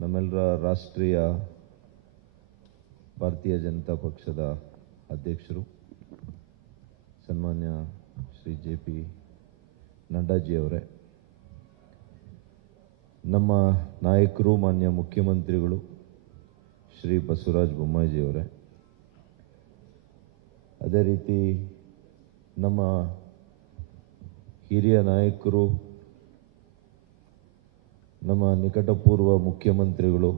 ನಮ್ಮೆಲ್ಲರ ರಾಷ್ಟ್ರೀಯ ಭಾರತೀಯ ಜನತಾ ಪಕ್ಷದ ಅಧ್ಯಕ್ಷರು ಸನ್ಮಾನ್ಯ ಶ್ರೀ JP ನಡ್ಡಾಜಿಯವರೇ, ನಮ್ಮ ನಾಯಕರು ಮಾನ್ಯ ಮುಖ್ಯಮಂತ್ರಿಗಳು ಶ್ರೀ ಬಸವರಾಜ ಬೊಮ್ಮಾಯಿಜಿಯವರೇ, ಅದೇ ರೀತಿ ನಮ್ಮ ಹಿರಿಯ ನಾಯಕರು, ನಮ್ಮ ನಿಕಟಪೂರ್ವ ಮುಖ್ಯಮಂತ್ರಿಗಳು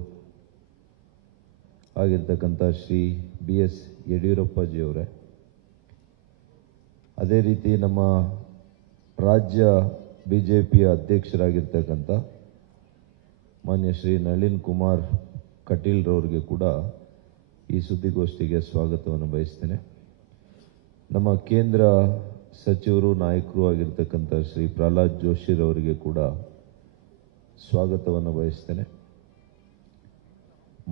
ಆಗಿರ್ತಕ್ಕಂಥ ಶ್ರೀ BS ಯಡಿಯೂರಪ್ಪಜಿಯವರೇ, ಅದೇ ರೀತಿ ನಮ್ಮ ರಾಜ್ಯ BJPಯ ಅಧ್ಯಕ್ಷರಾಗಿರ್ತಕ್ಕಂಥ ಮಾನ್ಯ ಶ್ರೀ ನಳಿನ್ ಕುಮಾರ್ ಕಟೀಲ್ರವರಿಗೆ ಕೂಡ ಈ ಸುದ್ದಿಗೋಷ್ಠಿಗೆ ಸ್ವಾಗತವನ್ನು ಬಯಸ್ತೇನೆ. ನಮ್ಮ ಕೇಂದ್ರ ಸಚಿವರು ನಾಯಕರು ಆಗಿರ್ತಕ್ಕಂಥ ಶ್ರೀ ಪ್ರಹ್ಲಾದ್ ಜೋಶಿರವರಿಗೆ ಕೂಡ ಸ್ವಾಗತವನ್ನು ಬಯಸ್ತೇನೆ.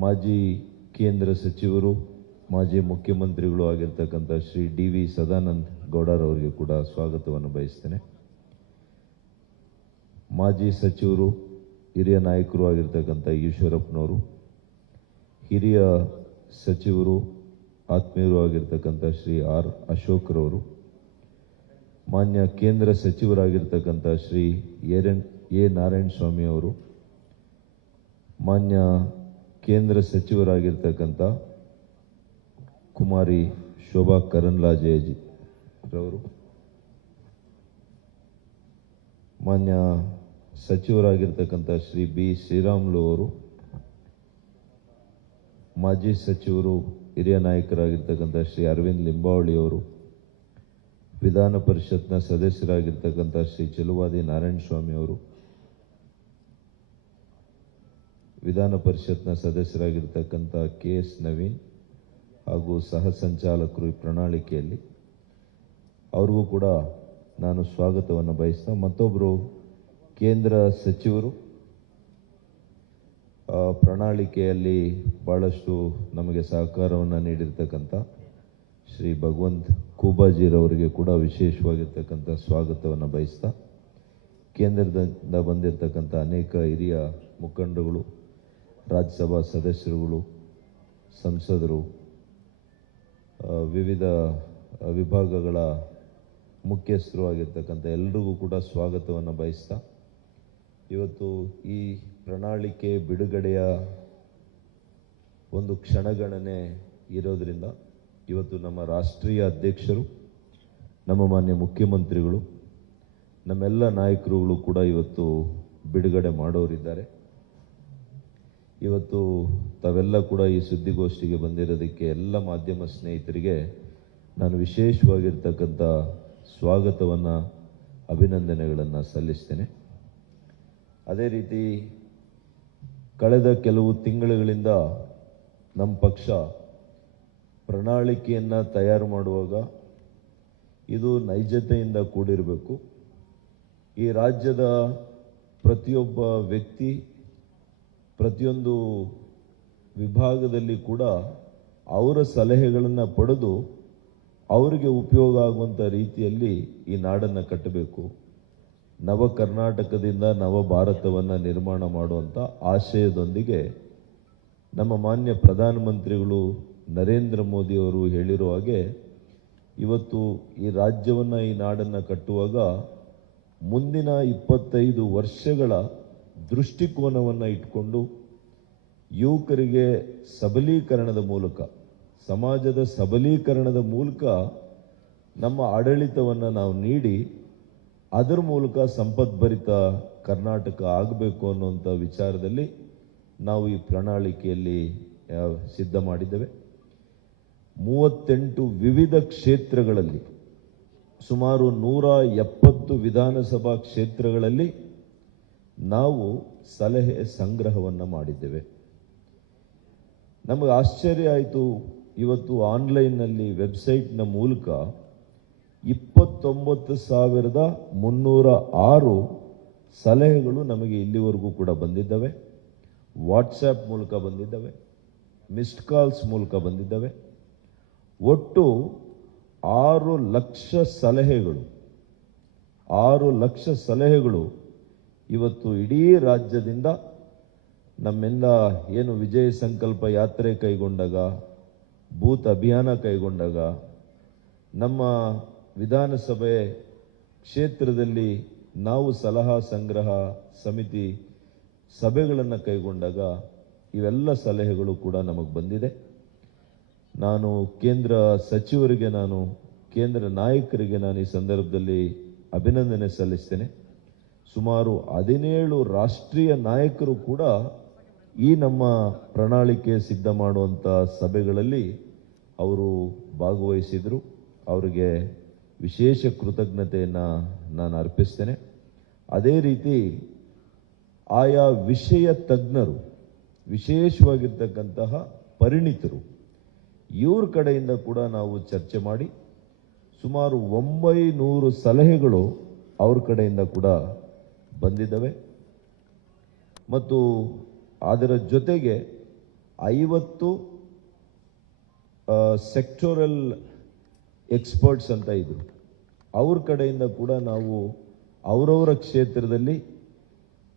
ಮಾಜಿ ಕೇಂದ್ರ ಸಚಿವರು, ಮಾಜಿ ಮುಖ್ಯಮಂತ್ರಿಗಳು ಆಗಿರ್ತಕ್ಕಂಥ ಶ್ರೀ DV ಸದಾನಂದ ಗೌಡರವರಿಗೆ ಕೂಡ ಸ್ವಾಗತವನ್ನು ಬಯಸ್ತೇನೆ. ಮಾಜಿ ಸಚಿವರು, ಹಿರಿಯ ನಾಯಕರು ಆಗಿರ್ತಕ್ಕಂಥ ಈಶ್ವರಪ್ಪನವರು, ಹಿರಿಯ ಸಚಿವರು, ಆತ್ಮೀಯರು ಆಗಿರ್ತಕ್ಕಂಥ ಶ್ರೀ R ಅಶೋಕ್ರವರು, ಮಾನ್ಯ ಕೇಂದ್ರ ಸಚಿವರಾಗಿರ್ತಕ್ಕಂಥ ಶ್ರೀ A ನಾರಾಯಣ ಸ್ವಾಮಿ ಅವರು, ಮಾನ್ಯ ಕೇಂದ್ರ ಸಚಿವರಾಗಿರ್ತಕ್ಕಂಥ ಕುಮಾರಿ ಶೋಭಾ ಕರಂದ್ಲಾಜೆರವರು, ಮಾನ್ಯ ಸಚಿವರಾಗಿರ್ತಕ್ಕಂಥ ಶ್ರೀ B ಶ್ರೀರಾಮುಲು ಅವರು, ಮಾಜಿ ಸಚಿವರು, ಹಿರಿಯ ನಾಯಕರಾಗಿರ್ತಕ್ಕಂಥ ಶ್ರೀ ಅರವಿಂದ್ ಲಿಂಬಾವಳಿ ಅವರು, ವಿಧಾನ ಪರಿಷತ್ನ ಸದಸ್ಯರಾಗಿರ್ತಕ್ಕಂಥ ಶ್ರೀ ಚೆಲುವಾದಿ ನಾರಾಯಣ ಸ್ವಾಮಿ ಅವರು, ವಿಧಾನ ಪರಿಷತ್ನ ಸದಸ್ಯರಾಗಿರ್ತಕ್ಕಂಥ KS ನವೀನ್ ಹಾಗೂ ಸಹ ಸಂಚಾಲಕರು ಈ ಪ್ರಣಾಳಿಕೆಯಲ್ಲಿ, ಅವ್ರಿಗೂ ಕೂಡ ನಾನು ಸ್ವಾಗತವನ್ನು ಬಯಸ್ತಾ, ಮತ್ತೊಬ್ಬರು ಕೇಂದ್ರ ಸಚಿವರು ಪ್ರಣಾಳಿಕೆಯಲ್ಲಿ ಬಹಳಷ್ಟು ನಮಗೆ ಸಹಕಾರವನ್ನು ನೀಡಿರ್ತಕ್ಕಂಥ ಶ್ರೀ ಭಗವಂತ್ ಖೂಬಾಜಿರವರಿಗೆ ಕೂಡ ವಿಶೇಷವಾಗಿರ್ತಕ್ಕಂಥ ಸ್ವಾಗತವನ್ನು ಬಯಸ್ತಾ, ಕೇಂದ್ರದಿಂದ ಬಂದಿರತಕ್ಕಂಥ ಅನೇಕ ಹಿರಿಯ ಮುಖಂಡರುಗಳು, ರಾಜ್ಯಸಭಾ ಸದಸ್ಯರುಗಳು, ಸಂಸದರು, ವಿವಿಧ ವಿಭಾಗಗಳ ಮುಖ್ಯಸ್ಥರು ಆಗಿರ್ತಕ್ಕಂಥ ಎಲ್ರಿಗೂ ಕೂಡ ಸ್ವಾಗತವನ್ನು ಬಯಸ್ತಾ, ಇವತ್ತು ಈ ಪ್ರಣಾಳಿಕೆ ಬಿಡುಗಡೆಯ ಒಂದು ಕ್ಷಣಗಣನೆ ಇರೋದ್ರಿಂದ ಇವತ್ತು ನಮ್ಮ ರಾಷ್ಟ್ರೀಯ ಅಧ್ಯಕ್ಷರು, ನಮ್ಮ ಮಾನ್ಯ ಮುಖ್ಯಮಂತ್ರಿಗಳು, ನಮ್ಮೆಲ್ಲ ನಾಯಕರುಗಳು ಕೂಡ ಇವತ್ತು ಬಿಡುಗಡೆ ಮಾಡೋರಿದ್ದಾರೆ. ಇವತ್ತು ತಾವೆಲ್ಲ ಕೂಡ ಈ ಸುದ್ದಿಗೋಷ್ಠಿಗೆ ಬಂದಿರೋದಕ್ಕೆ ಎಲ್ಲ ಮಾಧ್ಯಮ ಸ್ನೇಹಿತರಿಗೆ ನಾನು ವಿಶೇಷವಾಗಿರ್ತಕ್ಕಂಥ ಸ್ವಾಗತವನ್ನು, ಅಭಿನಂದನೆಗಳನ್ನು ಸಲ್ಲಿಸ್ತೇನೆ. ಅದೇ ರೀತಿ ಕಳೆದ ಕೆಲವು ತಿಂಗಳುಗಳಿಂದ ನಮ್ಮ ಪಕ್ಷ ಪ್ರಣಾಳಿಕೆಯನ್ನು ತಯಾರು ಮಾಡುವಾಗ ಇದು ನೈಜತೆಯಿಂದ ಕೂಡಿರಬೇಕು. ಈ ರಾಜ್ಯದ ಪ್ರತಿಯೊಬ್ಬ ವ್ಯಕ್ತಿ, ಪ್ರತಿಯೊಂದು ವಿಭಾಗದಲ್ಲಿ ಕೂಡ ಅವರ ಸಲಹೆಗಳನ್ನು ಪಡೆದು ಅವರಿಗೆ ಉಪಯೋಗ ಆಗುವಂಥ ರೀತಿಯಲ್ಲಿ ಈ ನಾಡನ್ನು ಕಟ್ಟಬೇಕು. ನವ ಕರ್ನಾಟಕದಿಂದ ನವ ಭಾರತವನ್ನು ನಿರ್ಮಾಣ ಮಾಡುವಂಥ ಆಶಯದೊಂದಿಗೆ ನಮ್ಮ ಮಾನ್ಯ ಪ್ರಧಾನಮಂತ್ರಿಗಳು ನರೇಂದ್ರ ಮೋದಿಯವರು ಹೇಳಿರೋ ಹಾಗೆ ಇವತ್ತು ಈ ರಾಜ್ಯವನ್ನು, ಈ ನಾಡನ್ನು ಕಟ್ಟುವಾಗ ಮುಂದಿನ 25 ವರ್ಷಗಳ ದೃಷ್ಟಿಕೋನವನ್ನು ಇಟ್ಕೊಂಡು ಯುವಕರಿಗೆ ಸಬಲೀಕರಣದ ಮೂಲಕ, ಸಮಾಜದ ಸಬಲೀಕರಣದ ಮೂಲಕ ನಮ್ಮ ಆಡಳಿತವನ್ನು ನಾವು ನೀಡಿ ಅದರ ಮೂಲಕ ಸಂಪದ್ಭರಿತ ಕರ್ನಾಟಕ ಆಗಬೇಕು ಅನ್ನುವಂಥ ವಿಚಾರದಲ್ಲಿ ನಾವು ಈ ಪ್ರಣಾಳಿಕೆಯಲ್ಲಿ ಸಿದ್ಧ ಮಾಡಿದ್ದೇವೆ. 38 ವಿವಿಧ ಕ್ಷೇತ್ರಗಳಲ್ಲಿ, ಸುಮಾರು 170 ವಿಧಾನಸಭಾ ಕ್ಷೇತ್ರಗಳಲ್ಲಿ ನಾವು ಸಲಹೆ ಸಂಗ್ರಹವನ್ನು ಮಾಡಿದ್ದೇವೆ. ನಮಗೆ ಆಶ್ಚರ್ಯ ಆಯಿತು. ಇವತ್ತು ಆನ್ಲೈನ್ನಲ್ಲಿ ವೆಬ್ಸೈಟ್ನ ಮೂಲಕ 29,306 ಸಲಹೆಗಳು ನಮಗೆ ಇಲ್ಲಿವರೆಗೂ ಕೂಡ ಬಂದಿದ್ದಾವೆ. ವಾಟ್ಸ್ಆ್ಯಪ್ ಮೂಲಕ ಬಂದಿದ್ದಾವೆ, ಮಿಸ್ಡ್ ಕಾಲ್ಸ್ ಮೂಲಕ ಬಂದಿದ್ದಾವೆ. ಒಟ್ಟು 6 ಲಕ್ಷ ಸಲಹೆಗಳು ಇವತ್ತು ಇಡೀ ರಾಜ್ಯದಿಂದ ನಮ್ಮೆಲ್ಲ ಏನು ವಿಜಯ ಸಂಕಲ್ಪ ಯಾತ್ರೆ ಕೈಗೊಂಡಾಗ, ಬೂತ್ ಅಭಿಯಾನ ಕೈಗೊಂಡಾಗ, ನಮ್ಮ ವಿಧಾನಸಭೆ ಕ್ಷೇತ್ರದಲ್ಲಿ ನಾವು ಸಲಹಾ ಸಂಗ್ರಹ ಸಮಿತಿ ಸಭೆಗಳನ್ನು ಕೈಗೊಂಡಾಗ ಇವೆಲ್ಲ ಸಲಹೆಗಳು ಕೂಡ ನಮಗೆ ಬಂದಿದೆ. ನಾನು ಕೇಂದ್ರ ಸಚಿವರಿಗೆ, ಕೇಂದ್ರ ನಾಯಕರಿಗೆ ಈ ಸಂದರ್ಭದಲ್ಲಿ ಅಭಿನಂದನೆ ಸಲ್ಲಿಸ್ತೇನೆ. ಸುಮಾರು 17 ರಾಷ್ಟ್ರೀಯ ನಾಯಕರು ಕೂಡ ಈ ನಮ್ಮ ಪ್ರಣಾಳಿಕೆ ಸಿದ್ಧ ಮಾಡುವಂಥ ಸಭೆಗಳಲ್ಲಿ ಅವರು ಭಾಗವಹಿಸಿದರು. ಅವರಿಗೆ ವಿಶೇಷ ಕೃತಜ್ಞತೆಯನ್ನು ನಾನು ಅರ್ಪಿಸ್ತೇನೆ. ಅದೇ ರೀತಿ ಆಯಾ ವಿಷಯ ತಜ್ಞರು, ವಿಶೇಷವಾಗಿರ್ತಕ್ಕಂತಹ ಪರಿಣಿತರು, ಇವ್ರ ಕಡೆಯಿಂದ ಕೂಡ ನಾವು ಚರ್ಚೆ ಮಾಡಿ ಸುಮಾರು 900 ಸಲಹೆಗಳು ಅವ್ರ ಕಡೆಯಿಂದ ಕೂಡ ಬಂದಿದ್ದಾವೆ. ಮತ್ತು ಅದರ ಜೊತೆಗೆ 50 ಸೆಕ್ಟೋರಲ್ ಎಕ್ಸ್ಪರ್ಟ್ಸ್ ಅಂತ ಇದ್ರು, ಅವ್ರ ಕಡೆಯಿಂದ ಕೂಡ ನಾವು ಅವರವರ ಕ್ಷೇತ್ರದಲ್ಲಿ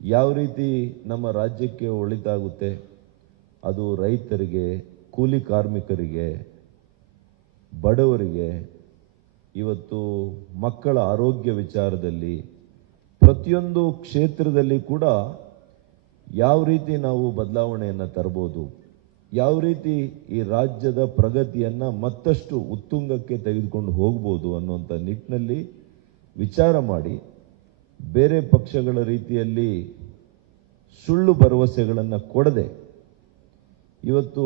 ಯಾವ ರೀತಿ ನಮ್ಮ ರಾಜ್ಯಕ್ಕೆ ಒಳಿತಾಗುತ್ತೆ, ಅದು ರೈತರಿಗೆ, ಕೂಲಿ ಕಾರ್ಮಿಕರಿಗೆ, ಬಡವರಿಗೆ, ಇವತ್ತು ಮಕ್ಕಳ ಆರೋಗ್ಯ ವಿಚಾರದಲ್ಲಿ, ಪ್ರತಿಯೊಂದು ಕ್ಷೇತ್ರದಲ್ಲಿ ಕೂಡ ಯಾವ ರೀತಿ ನಾವು ಬದಲಾವಣೆಯನ್ನು ತರಬಹುದು, ಯಾವ ರೀತಿ ಈ ರಾಜ್ಯದ ಪ್ರಗತಿಯನ್ನು ಮತ್ತಷ್ಟು ಉತ್ತುಂಗಕ್ಕೆ ತೆಗೆದುಕೊಂಡು ಹೋಗ್ಬೋದು ಅನ್ನುವಂಥ ನಿಟ್ಟಿನಲ್ಲಿ ವಿಚಾರ ಮಾಡಿ, ಬೇರೆ ಪಕ್ಷಗಳ ರೀತಿಯಲ್ಲಿ ಸುಳ್ಳು ಭರವಸೆಗಳನ್ನು ಕೊಡದೆ, ಇವತ್ತು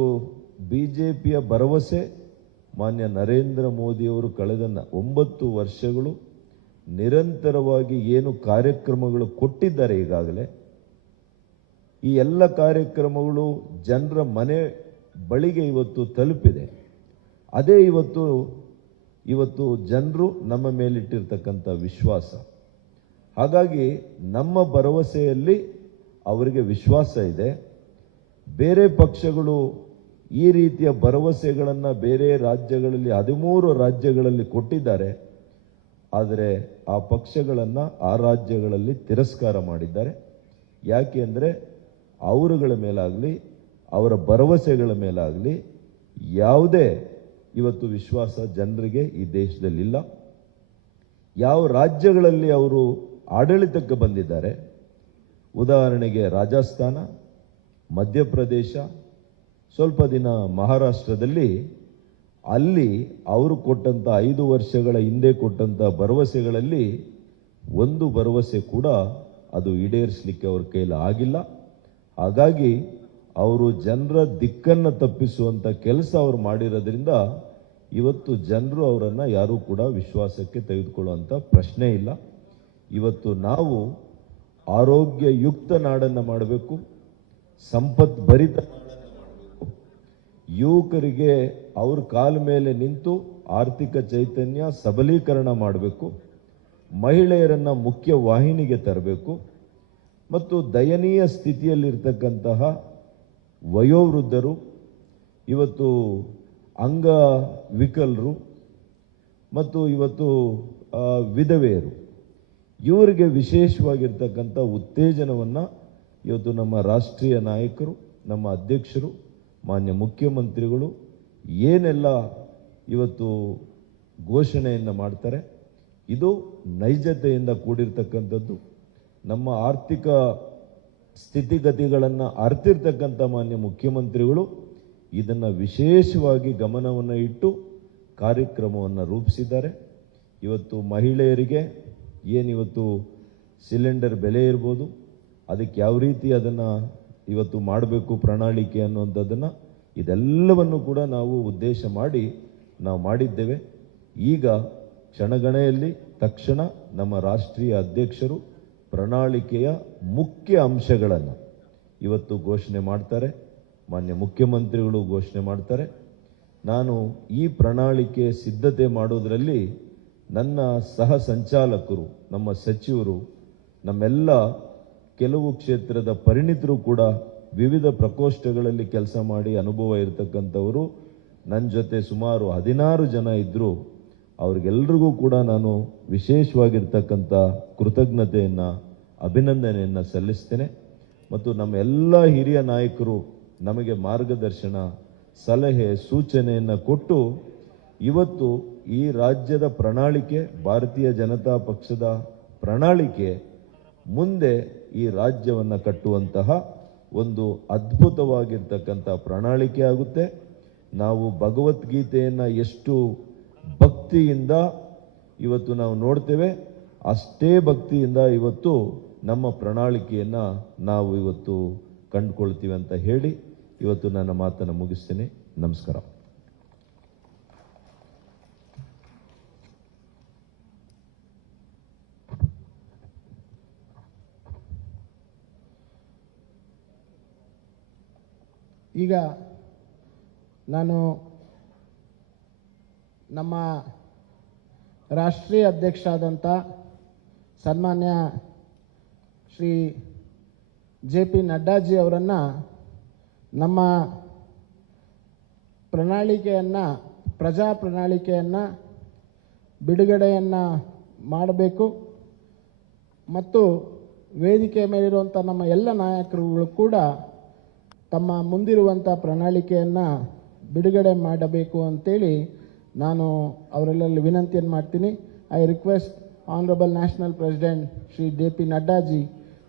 BJPಯ ಭರವಸೆ ಮಾನ್ಯ ನರೇಂದ್ರ ಮೋದಿಯವರು ಕಳೆದ 9 ವರ್ಷಗಳು ನಿರಂತರವಾಗಿ ಏನು ಕಾರ್ಯಕ್ರಮಗಳು ಕೊಟ್ಟಿದ್ದಾರೆ, ಈಗಾಗಲೇ ಈ ಎಲ್ಲ ಕಾರ್ಯಕ್ರಮಗಳು ಜನರ ಮನೆ ಬಳಿಗೆ ಇವತ್ತು ತಲುಪಿದೆ. ಅದೇ ಇವತ್ತು ಜನರು ನಮ್ಮ ಮೇಲಿಟ್ಟಿರ್ತಕ್ಕಂಥ ವಿಶ್ವಾಸ. ಹಾಗಾಗಿ ನಮ್ಮ ಭರವಸೆಯಲ್ಲಿ ಅವರಿಗೆ ವಿಶ್ವಾಸ ಇದೆ. ಬೇರೆ ಪಕ್ಷಗಳು ಈ ರೀತಿಯ ಭರವಸೆಗಳನ್ನು ಬೇರೆ ರಾಜ್ಯಗಳಲ್ಲಿ 13 ರಾಜ್ಯಗಳಲ್ಲಿ ಕೊಟ್ಟಿದ್ದಾರೆ. ಆದರೆ ಆ ಪಕ್ಷಗಳನ್ನು ಆ ರಾಜ್ಯಗಳಲ್ಲಿ ತಿರಸ್ಕಾರ ಮಾಡಿದ್ದಾರೆ. ಯಾಕೆ ಅಂದರೆ ಅವರುಗಳ ಮೇಲಾಗಲಿ, ಅವರ ಭರವಸೆಗಳ ಮೇಲಾಗಲಿ ಯಾವುದೇ ಇವತ್ತು ವಿಶ್ವಾಸ ಜನರಿಗೆ ಈ ದೇಶದಲ್ಲಿಲ್ಲ. ಯಾವ ರಾಜ್ಯಗಳಲ್ಲಿ ಅವರು ಆಡಳಿತಕ್ಕೆ ಬಂದಿದ್ದಾರೆ, ಉದಾಹರಣೆಗೆ ರಾಜಸ್ಥಾನ, ಮಧ್ಯಪ್ರದೇಶ, ಸ್ವಲ್ಪ ದಿನ ಮಹಾರಾಷ್ಟ್ರದಲ್ಲಿ, ಅಲ್ಲಿ ಅವರು ಕೊಟ್ಟಂಥ 5 ವರ್ಷಗಳ ಹಿಂದೆ ಕೊಟ್ಟಂಥ ಭರವಸೆಗಳಲ್ಲಿ ಒಂದು ಭರವಸೆ ಕೂಡ ಅದು ಈಡೇರಿಸಲಿಕ್ಕೆ ಅವ್ರ ಕೈಲಿ ಆಗಿಲ್ಲ. ಹಾಗಾಗಿ ಅವರು ಜನರ ದಿಕ್ಕನ್ನು ತಪ್ಪಿಸುವಂಥ ಕೆಲಸ ಅವರು ಮಾಡಿರೋದ್ರಿಂದ ಇವತ್ತು ಜನರು ಅವರನ್ನು ಯಾರೂ ಕೂಡ ವಿಶ್ವಾಸಕ್ಕೆ ತೆಗೆದುಕೊಳ್ಳುವಂಥ ಪ್ರಶ್ನೆ ಇಲ್ಲ. ಇವತ್ತು ನಾವು ಆರೋಗ್ಯಯುಕ್ತ ನಾಡನ್ನು ಮಾಡಬೇಕು, ಸಂಪತ್ ಭರಿತ ನಾಡನ್ನು ಮಾಡಬೇಕು, ಯುವಕರಿಗೆ ಅವ್ರ ಕಾಲ ಮೇಲೆ ನಿಂತು ಆರ್ಥಿಕ ಚೈತನ್ಯ ಸಬಲೀಕರಣ ಮಾಡಬೇಕು, ಮಹಿಳೆಯರನ್ನು ಮುಖ್ಯ ವಾಹಿನಿಗೆ ತರಬೇಕು, ಮತ್ತು ದಯನೀಯ ಸ್ಥಿತಿಯಲ್ಲಿರ್ತಕ್ಕಂತಹ ವಯೋವೃದ್ಧರು, ಇವತ್ತು ಅಂಗವಿಕಲರು ಮತ್ತು ಇವತ್ತು ವಿಧವೆಯರು, ಇವರಿಗೆ ವಿಶೇಷವಾಗಿರ್ತಕ್ಕಂಥ ಉತ್ತೇಜನವನ್ನು ಇವತ್ತು ನಮ್ಮ ರಾಷ್ಟ್ರೀಯ ನಾಯಕರು, ನಮ್ಮ ಅಧ್ಯಕ್ಷರು, ಮಾನ್ಯ ಮುಖ್ಯಮಂತ್ರಿಗಳು ಏನೆಲ್ಲ ಇವತ್ತು ಘೋಷಣೆಯನ್ನು ಮಾಡ್ತಾರೆ, ಇದು ನೈಜತೆಯಿಂದ ಕೂಡಿರ್ತಕ್ಕಂಥದ್ದು. ನಮ್ಮ ಆರ್ಥಿಕ ಸ್ಥಿತಿಗತಿಗಳನ್ನು ಅರ್ತಿರ್ತಕ್ಕಂಥ ಮಾನ್ಯ ಮುಖ್ಯಮಂತ್ರಿಗಳು ಇದನ್ನು ವಿಶೇಷವಾಗಿ ಗಮನವನ್ನು ಇಟ್ಟು ಕಾರ್ಯಕ್ರಮವನ್ನು ರೂಪಿಸಿದ್ದಾರೆ. ಇವತ್ತು ಮಹಿಳೆಯರಿಗೆ ಏನಿವತ್ತು ಸಿಲಿಂಡರ್ ಬೆಲೆ ಇರ್ಬೋದು, ಅದಕ್ಕೆ ಯಾವ ರೀತಿ ಅದನ್ನು ಇವತ್ತು ಮಾಡಬೇಕು ಪ್ರಣಾಳಿಕೆ ಅನ್ನುವಂಥದ್ದನ್ನು, ಇದೆಲ್ಲವನ್ನು ಕೂಡ ನಾವು ಉದ್ದೇಶ ಮಾಡಿ ನಾವು ಮಾಡಿದ್ದೇವೆ. ಈಗ ಕ್ಷಣಗಣೆಯಲ್ಲಿ ತಕ್ಷಣ ನಮ್ಮ ರಾಷ್ಟ್ರೀಯ ಅಧ್ಯಕ್ಷರು ಪ್ರಣಾಳಿಕೆಯ ಮುಖ್ಯ ಅಂಶಗಳನ್ನು ಇವತ್ತು ಘೋಷಣೆ ಮಾಡ್ತಾರೆ, ಮಾನ್ಯ ಮುಖ್ಯಮಂತ್ರಿಗಳು ಘೋಷಣೆ ಮಾಡ್ತಾರೆ. ನಾನು ಈ ಪ್ರಣಾಳಿಕೆ ಸಿದ್ಧತೆ ಮಾಡೋದರಲ್ಲಿ ನನ್ನ ಸಹ ಸಂಚಾಲಕರು, ನಮ್ಮ ಸಚಿವರು, ನಮ್ಮೆಲ್ಲ ಕೆಲವು ಕ್ಷೇತ್ರದ ಪರಿಣಿತರು ಕೂಡ ವಿವಿಧ ಪ್ರಕೋಷ್ಠಗಳಲ್ಲಿ ಕೆಲಸ ಮಾಡಿ ಅನುಭವ ಇರತಕ್ಕಂಥವರು ನನ್ನ ಜೊತೆ ಸುಮಾರು 16 ಜನ ಇದ್ದರು. ಅವ್ರಿಗೆಲ್ರಿಗೂ ಕೂಡ ನಾನು ವಿಶೇಷವಾಗಿರ್ತಕ್ಕಂಥ ಕೃತಜ್ಞತೆಯನ್ನು, ಅಭಿನಂದನೆಯನ್ನು ಸಲ್ಲಿಸ್ತೇನೆ. ಮತ್ತು ನಮ್ಮ ಎಲ್ಲ ಹಿರಿಯ ನಾಯಕರು ನಮಗೆ ಮಾರ್ಗದರ್ಶನ, ಸಲಹೆ, ಸೂಚನೆಯನ್ನು ಕೊಟ್ಟು ಇವತ್ತು ಈ ರಾಜ್ಯದ ಪ್ರಣಾಳಿಕೆ, ಭಾರತೀಯ ಜನತಾ ಪಕ್ಷದ ಪ್ರಣಾಳಿಕೆ ಮುಂದೆ ಈ ರಾಜ್ಯವನ್ನು ಕಟ್ಟುವಂತಹ ಒಂದು ಅದ್ಭುತವಾಗಿರ್ತಕ್ಕಂಥ ಪ್ರಣಾಳಿಕೆ ಆಗುತ್ತೆ. ನಾವು ಭಗವದ್ಗೀತೆಯನ್ನು ಎಷ್ಟು ಭಕ್ತಿಯಿಂದ ಇವತ್ತು ನಾವು ನೋಡ್ತೇವೆ, ಅಷ್ಟೇ ಭಕ್ತಿಯಿಂದ ಇವತ್ತು ನಮ್ಮ ಪ್ರಣಾಳಿಕೆಯನ್ನು ನಾವು ಇವತ್ತು ಕಂಡುಕೊಳ್ತೀವಿ ಅಂತ ಹೇಳಿ ಇವತ್ತು ನನ್ನ ಮಾತನ್ನು ಮುಗಿಸ್ತೀನಿ. ನಮಸ್ಕಾರ. ಈಗ ನಾನು ನಮ್ಮ ರಾಷ್ಟ್ರೀಯ ಅಧ್ಯಕ್ಷರಾದಂಥ ಸನ್ಮಾನ್ಯ ಶ್ರೀ JP ನಡ್ಡಾಜಿ ಅವರನ್ನು ನಮ್ಮ ಪ್ರಣಾಳಿಕೆಯನ್ನು, ಪ್ರಜಾ ಪ್ರಣಾಳಿಕೆಯನ್ನು ಬಿಡುಗಡೆಯನ್ನು ಮಾಡಬೇಕು ಮತ್ತು ವೇದಿಕೆ ಮೇಲಿರುವಂಥ ನಮ್ಮ ಎಲ್ಲ ನಾಯಕರುಗಳು ಕೂಡ ತಮ್ಮ ಮುಂದಿರುವಂಥ ಪ್ರಣಾಳಿಕೆಯನ್ನು ಬಿಡುಗಡೆ ಮಾಡಬೇಕು ಅಂತೇಳಿ ನಾನು ಅವರೆಲ್ಲರಲ್ಲಿ ವಿನಂತಿಯನ್ನು ಮಾಡ್ತೀನಿ. I request honourable national president Shri JP ನಡ್ಡಾಜಿ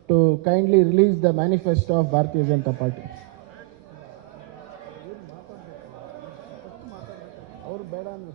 to kindly release the manifesto of ಭಾರತೀಯ ಜನತಾ ಪಾರ್ಟಿ. ಅವರು ಬೇಡ ಅಂದ್ರೆ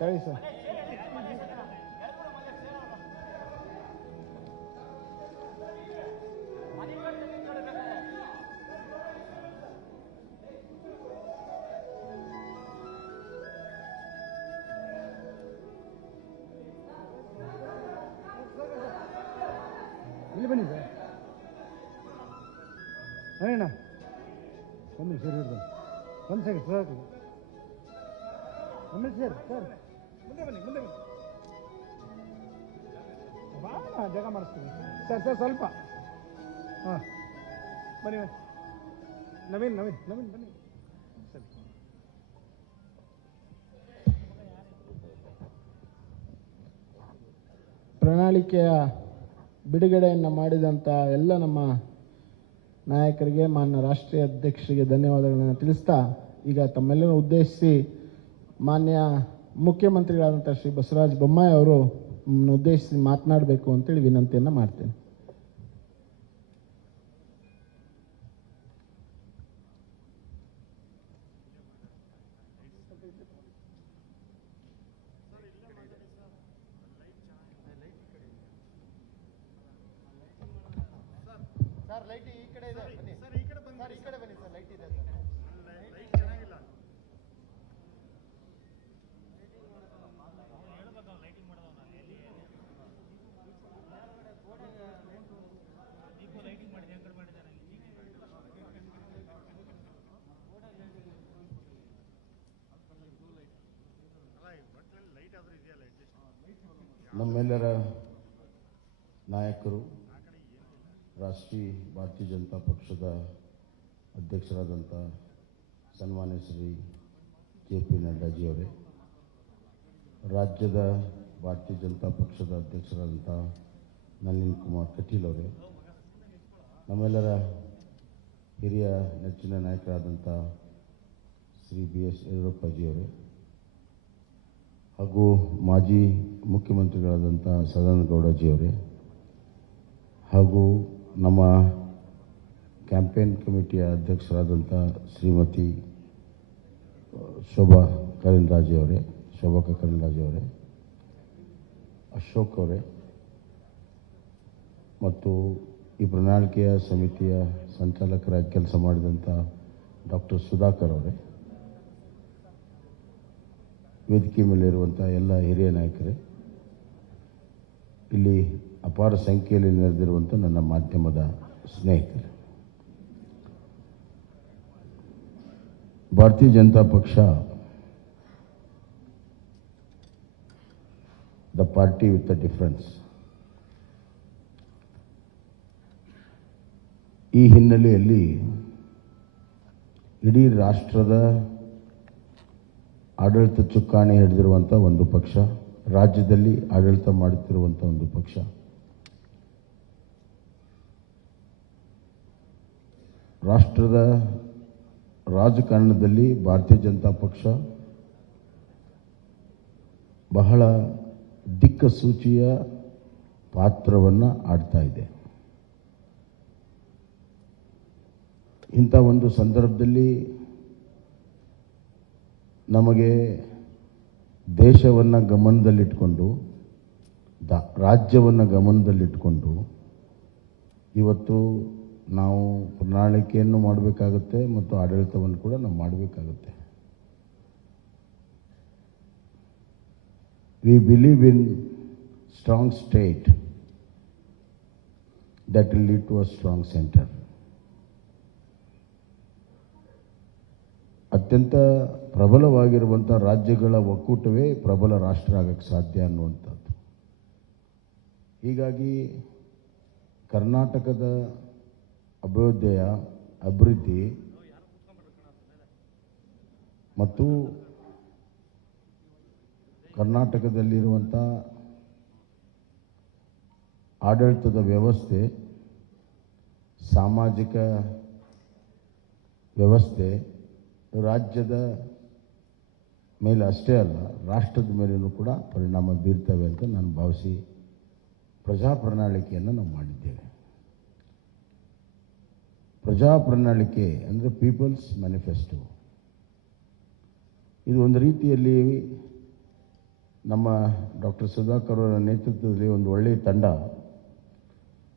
ಸರಿ ಸರ್. ಇಲ್ಲಿ ಬನ್ನಿ ಸರ್. ಅಣ್ಣ ಒಂದು ನಿಮಿಷ ಹಿಡಿದು ಒಂದು ಸೆಕೆಂಡ್ ಸರ್. ಆಮೇಲೆ ಸರ್ ಮುಂದೆ ಬನ್ನಿ, ಮುಂದೆ ಬನ್ನಿ. ಬಾ ಜಾಗ ಮಾಡಿಸ್ತೀನಿ ಸರ್. ಸ್ವಲ್ಪ ಹಾಂ ಬನ್ನಿ ನವೀನ್ ಬನ್ನಿ ಸರಿ. ಪ್ರಣಾಳಿಕೆಯ ಬಿಡುಗಡೆಯನ್ನು ಮಾಡಿದಂಥ ಎಲ್ಲ ನಮ್ಮ ನಾಯಕರಿಗೆ, ಮಾನ್ಯ ರಾಷ್ಟ್ರೀಯ ಅಧ್ಯಕ್ಷರಿಗೆ ಧನ್ಯವಾದಗಳನ್ನು ತಿಳಿಸ್ತಾ, ಈಗ ತಮ್ಮೆಲ್ಲರೂ ಉದ್ದೇಶಿಸಿ ಮಾನ್ಯ ಮುಖ್ಯಮಂತ್ರಿಗಳಾದಂಥ ಶ್ರೀ ಬಸವರಾಜ ಬೊಮ್ಮಾಯಿ ಅವರು ಉದ್ದೇಶಿಸಿ ಮಾತನಾಡಬೇಕು ಅಂತೇಳಿ ವಿನಂತಿಯನ್ನು ಮಾಡ್ತೇನೆ. ಸರ್ ಲೈಟ್ ಈ ಕಡೆ ಇದೆ, ಬನ್ನಿ ಸರ್. ಈ ಕಡೆ ಬನ್ನಿ ಸರ್, ಈ ಕಡೆ ಬನ್ನಿ ಸರ್. ಲೈಟ್ ಇದೆ ಸರ್. ಲೈಟ್ ಚೆನ್ನಾಗಿಲ್ಲ. ನಮ್ಮೆಲ್ಲರ ನಾಯಕರು, ರಾಷ್ಟ್ರೀಯ ಭಾರತೀಯ ಜನತಾ ಪಕ್ಷದ ಅಧ್ಯಕ್ಷರಾದಂಥ ಸನ್ಮಾನ್ಯ ಶ್ರೀ JP ನಡ್ಡಾಜಿಯವರೇ, ರಾಜ್ಯದ ಭಾರತೀಯ ಜನತಾ ಪಕ್ಷದ ಅಧ್ಯಕ್ಷರಾದಂಥ ನಳಿನ್ ಕುಮಾರ್ ಕಟೀಲ್ ಅವರೇ, ನಮ್ಮೆಲ್ಲರ ಹಿರಿಯ ನೆಚ್ಚಿನ ನಾಯಕರಾದಂಥ ಶ್ರೀ BS ಯಡಿಯೂರಪ್ಪಜಿಯವರೇ, ಹಾಗೂ ಮಾಜಿ ಮುಖ್ಯಮಂತ್ರಿಗಳಾದಂಥ ಸದಾನಂದ ಗೌಡಜಿಯವರೇ, ಹಾಗೂ ನಮ್ಮ ಕ್ಯಾಂಪೇನ್ ಕಮಿಟಿಯ ಅಧ್ಯಕ್ಷರಾದಂಥ ಶ್ರೀಮತಿ ಶೋಭಾ ಕರಂದ್ಲಾಜೆಯವರೇ, ಅಶೋಕ್ ಅವರೇ, ಮತ್ತು ಈ ಪ್ರಣಾಳಿಕೆಯ ಸಮಿತಿಯ ಸಂಚಾಲಕರಾಗಿ ಕೆಲಸ ಮಾಡಿದಂಥ ಡಾಕ್ಟರ್ ಸುಧಾಕರ್ ಅವರೇ, ವೇದಿಕೆ ಮೇಲಿರುವಂಥ ಎಲ್ಲ ಹಿರಿಯ ನಾಯಕರೇ, ಇಲ್ಲಿ ಅಪಾರ ಸಂಖ್ಯೆಯಲ್ಲಿ ನೆರೆದಿರುವಂಥ ನನ್ನ ಮಾಧ್ಯಮದ ಸ್ನೇಹಿತರೆ, ಭಾರತೀಯ ಜನತಾ ಪಕ್ಷ the party with the difference. ಈ ಹಿನ್ನೆಲೆಯಲ್ಲಿ ಇಡೀ ರಾಷ್ಟ್ರದ ಆಡಳಿತ ಚುಕ್ಕಾಣಿ ಹಿಡಿದಿರುವಂಥ ಒಂದು ಪಕ್ಷ, ರಾಜ್ಯದಲ್ಲಿ ಆಡಳಿತ ಮಾಡುತ್ತಿರುವಂಥ ಒಂದು ಪಕ್ಷ, ರಾಷ್ಟ್ರದ ರಾಜಕಾರಣದಲ್ಲಿ ಭಾರತೀಯ ಜನತಾ ಪಕ್ಷ ಬಹಳ ದಿಕ್ಕಸೂಚಿಯ ಪಾತ್ರವನ್ನು ಆಡ್ತಾ ಇದೆ. ಇಂಥ ಒಂದು ಸಂದರ್ಭದಲ್ಲಿ ನಮಗೆ ದೇಶವನ್ನು ಗಮನದಲ್ಲಿಟ್ಕೊಂಡು, ರಾಜ್ಯವನ್ನು ಗಮನದಲ್ಲಿಟ್ಕೊಂಡು ಇವತ್ತು ನಾವು ಪ್ರಣಾಳಿಕೆಯನ್ನು ಮಾಡಬೇಕಾಗುತ್ತೆ ಮತ್ತು ಆಡಳಿತವನ್ನು ಕೂಡ ನಾವು ಮಾಡಬೇಕಾಗುತ್ತೆ. We believe in strong state that will lead to a strong center. ಅತ್ಯಂತ ಪ್ರಬಲವಾಗಿರುವಂಥ ರಾಜ್ಯಗಳ ಒಕ್ಕೂಟವೇ ಪ್ರಬಲ ರಾಷ್ಟ್ರ ಆಗಕ್ಕೆ ಸಾಧ್ಯ ಅನ್ನುವಂಥದ್ದು. ಹೀಗಾಗಿ ಕರ್ನಾಟಕದ ಅಭಿವೃದ್ಧಿ ಮತ್ತು ಕರ್ನಾಟಕದಲ್ಲಿರುವಂಥ ಆಡಳಿತದ ವ್ಯವಸ್ಥೆ, ಸಾಮಾಜಿಕ ವ್ಯವಸ್ಥೆ ರಾಜ್ಯದ ಮೇಲೆ ಅಷ್ಟೇ ಅಲ್ಲ, ರಾಷ್ಟ್ರದ ಮೇಲೂ ಕೂಡ ಪರಿಣಾಮ ಬೀರ್ತವೆ ಅಂತ ನಾನು ಭಾವಿಸಿ ಪ್ರಜಾ ಪ್ರಣಾಳಿಕೆಯನ್ನು ನಾವು ಮಾಡಿದ್ದೇವೆ. ಪ್ರಜಾ ಪ್ರಣಾಳಿಕೆ ಅಂದರೆ ಪೀಪಲ್ಸ್ ಮ್ಯಾನಿಫೆಸ್ಟೋ. ಇದು ಒಂದು ರೀತಿಯಲ್ಲಿ ನಮ್ಮ ಡಾಕ್ಟರ್ ಸುಧಾಕರ್ ಅವರ ನೇತೃತ್ವದಲ್ಲಿ ಒಂದು ಒಳ್ಳೆಯ ತಂಡ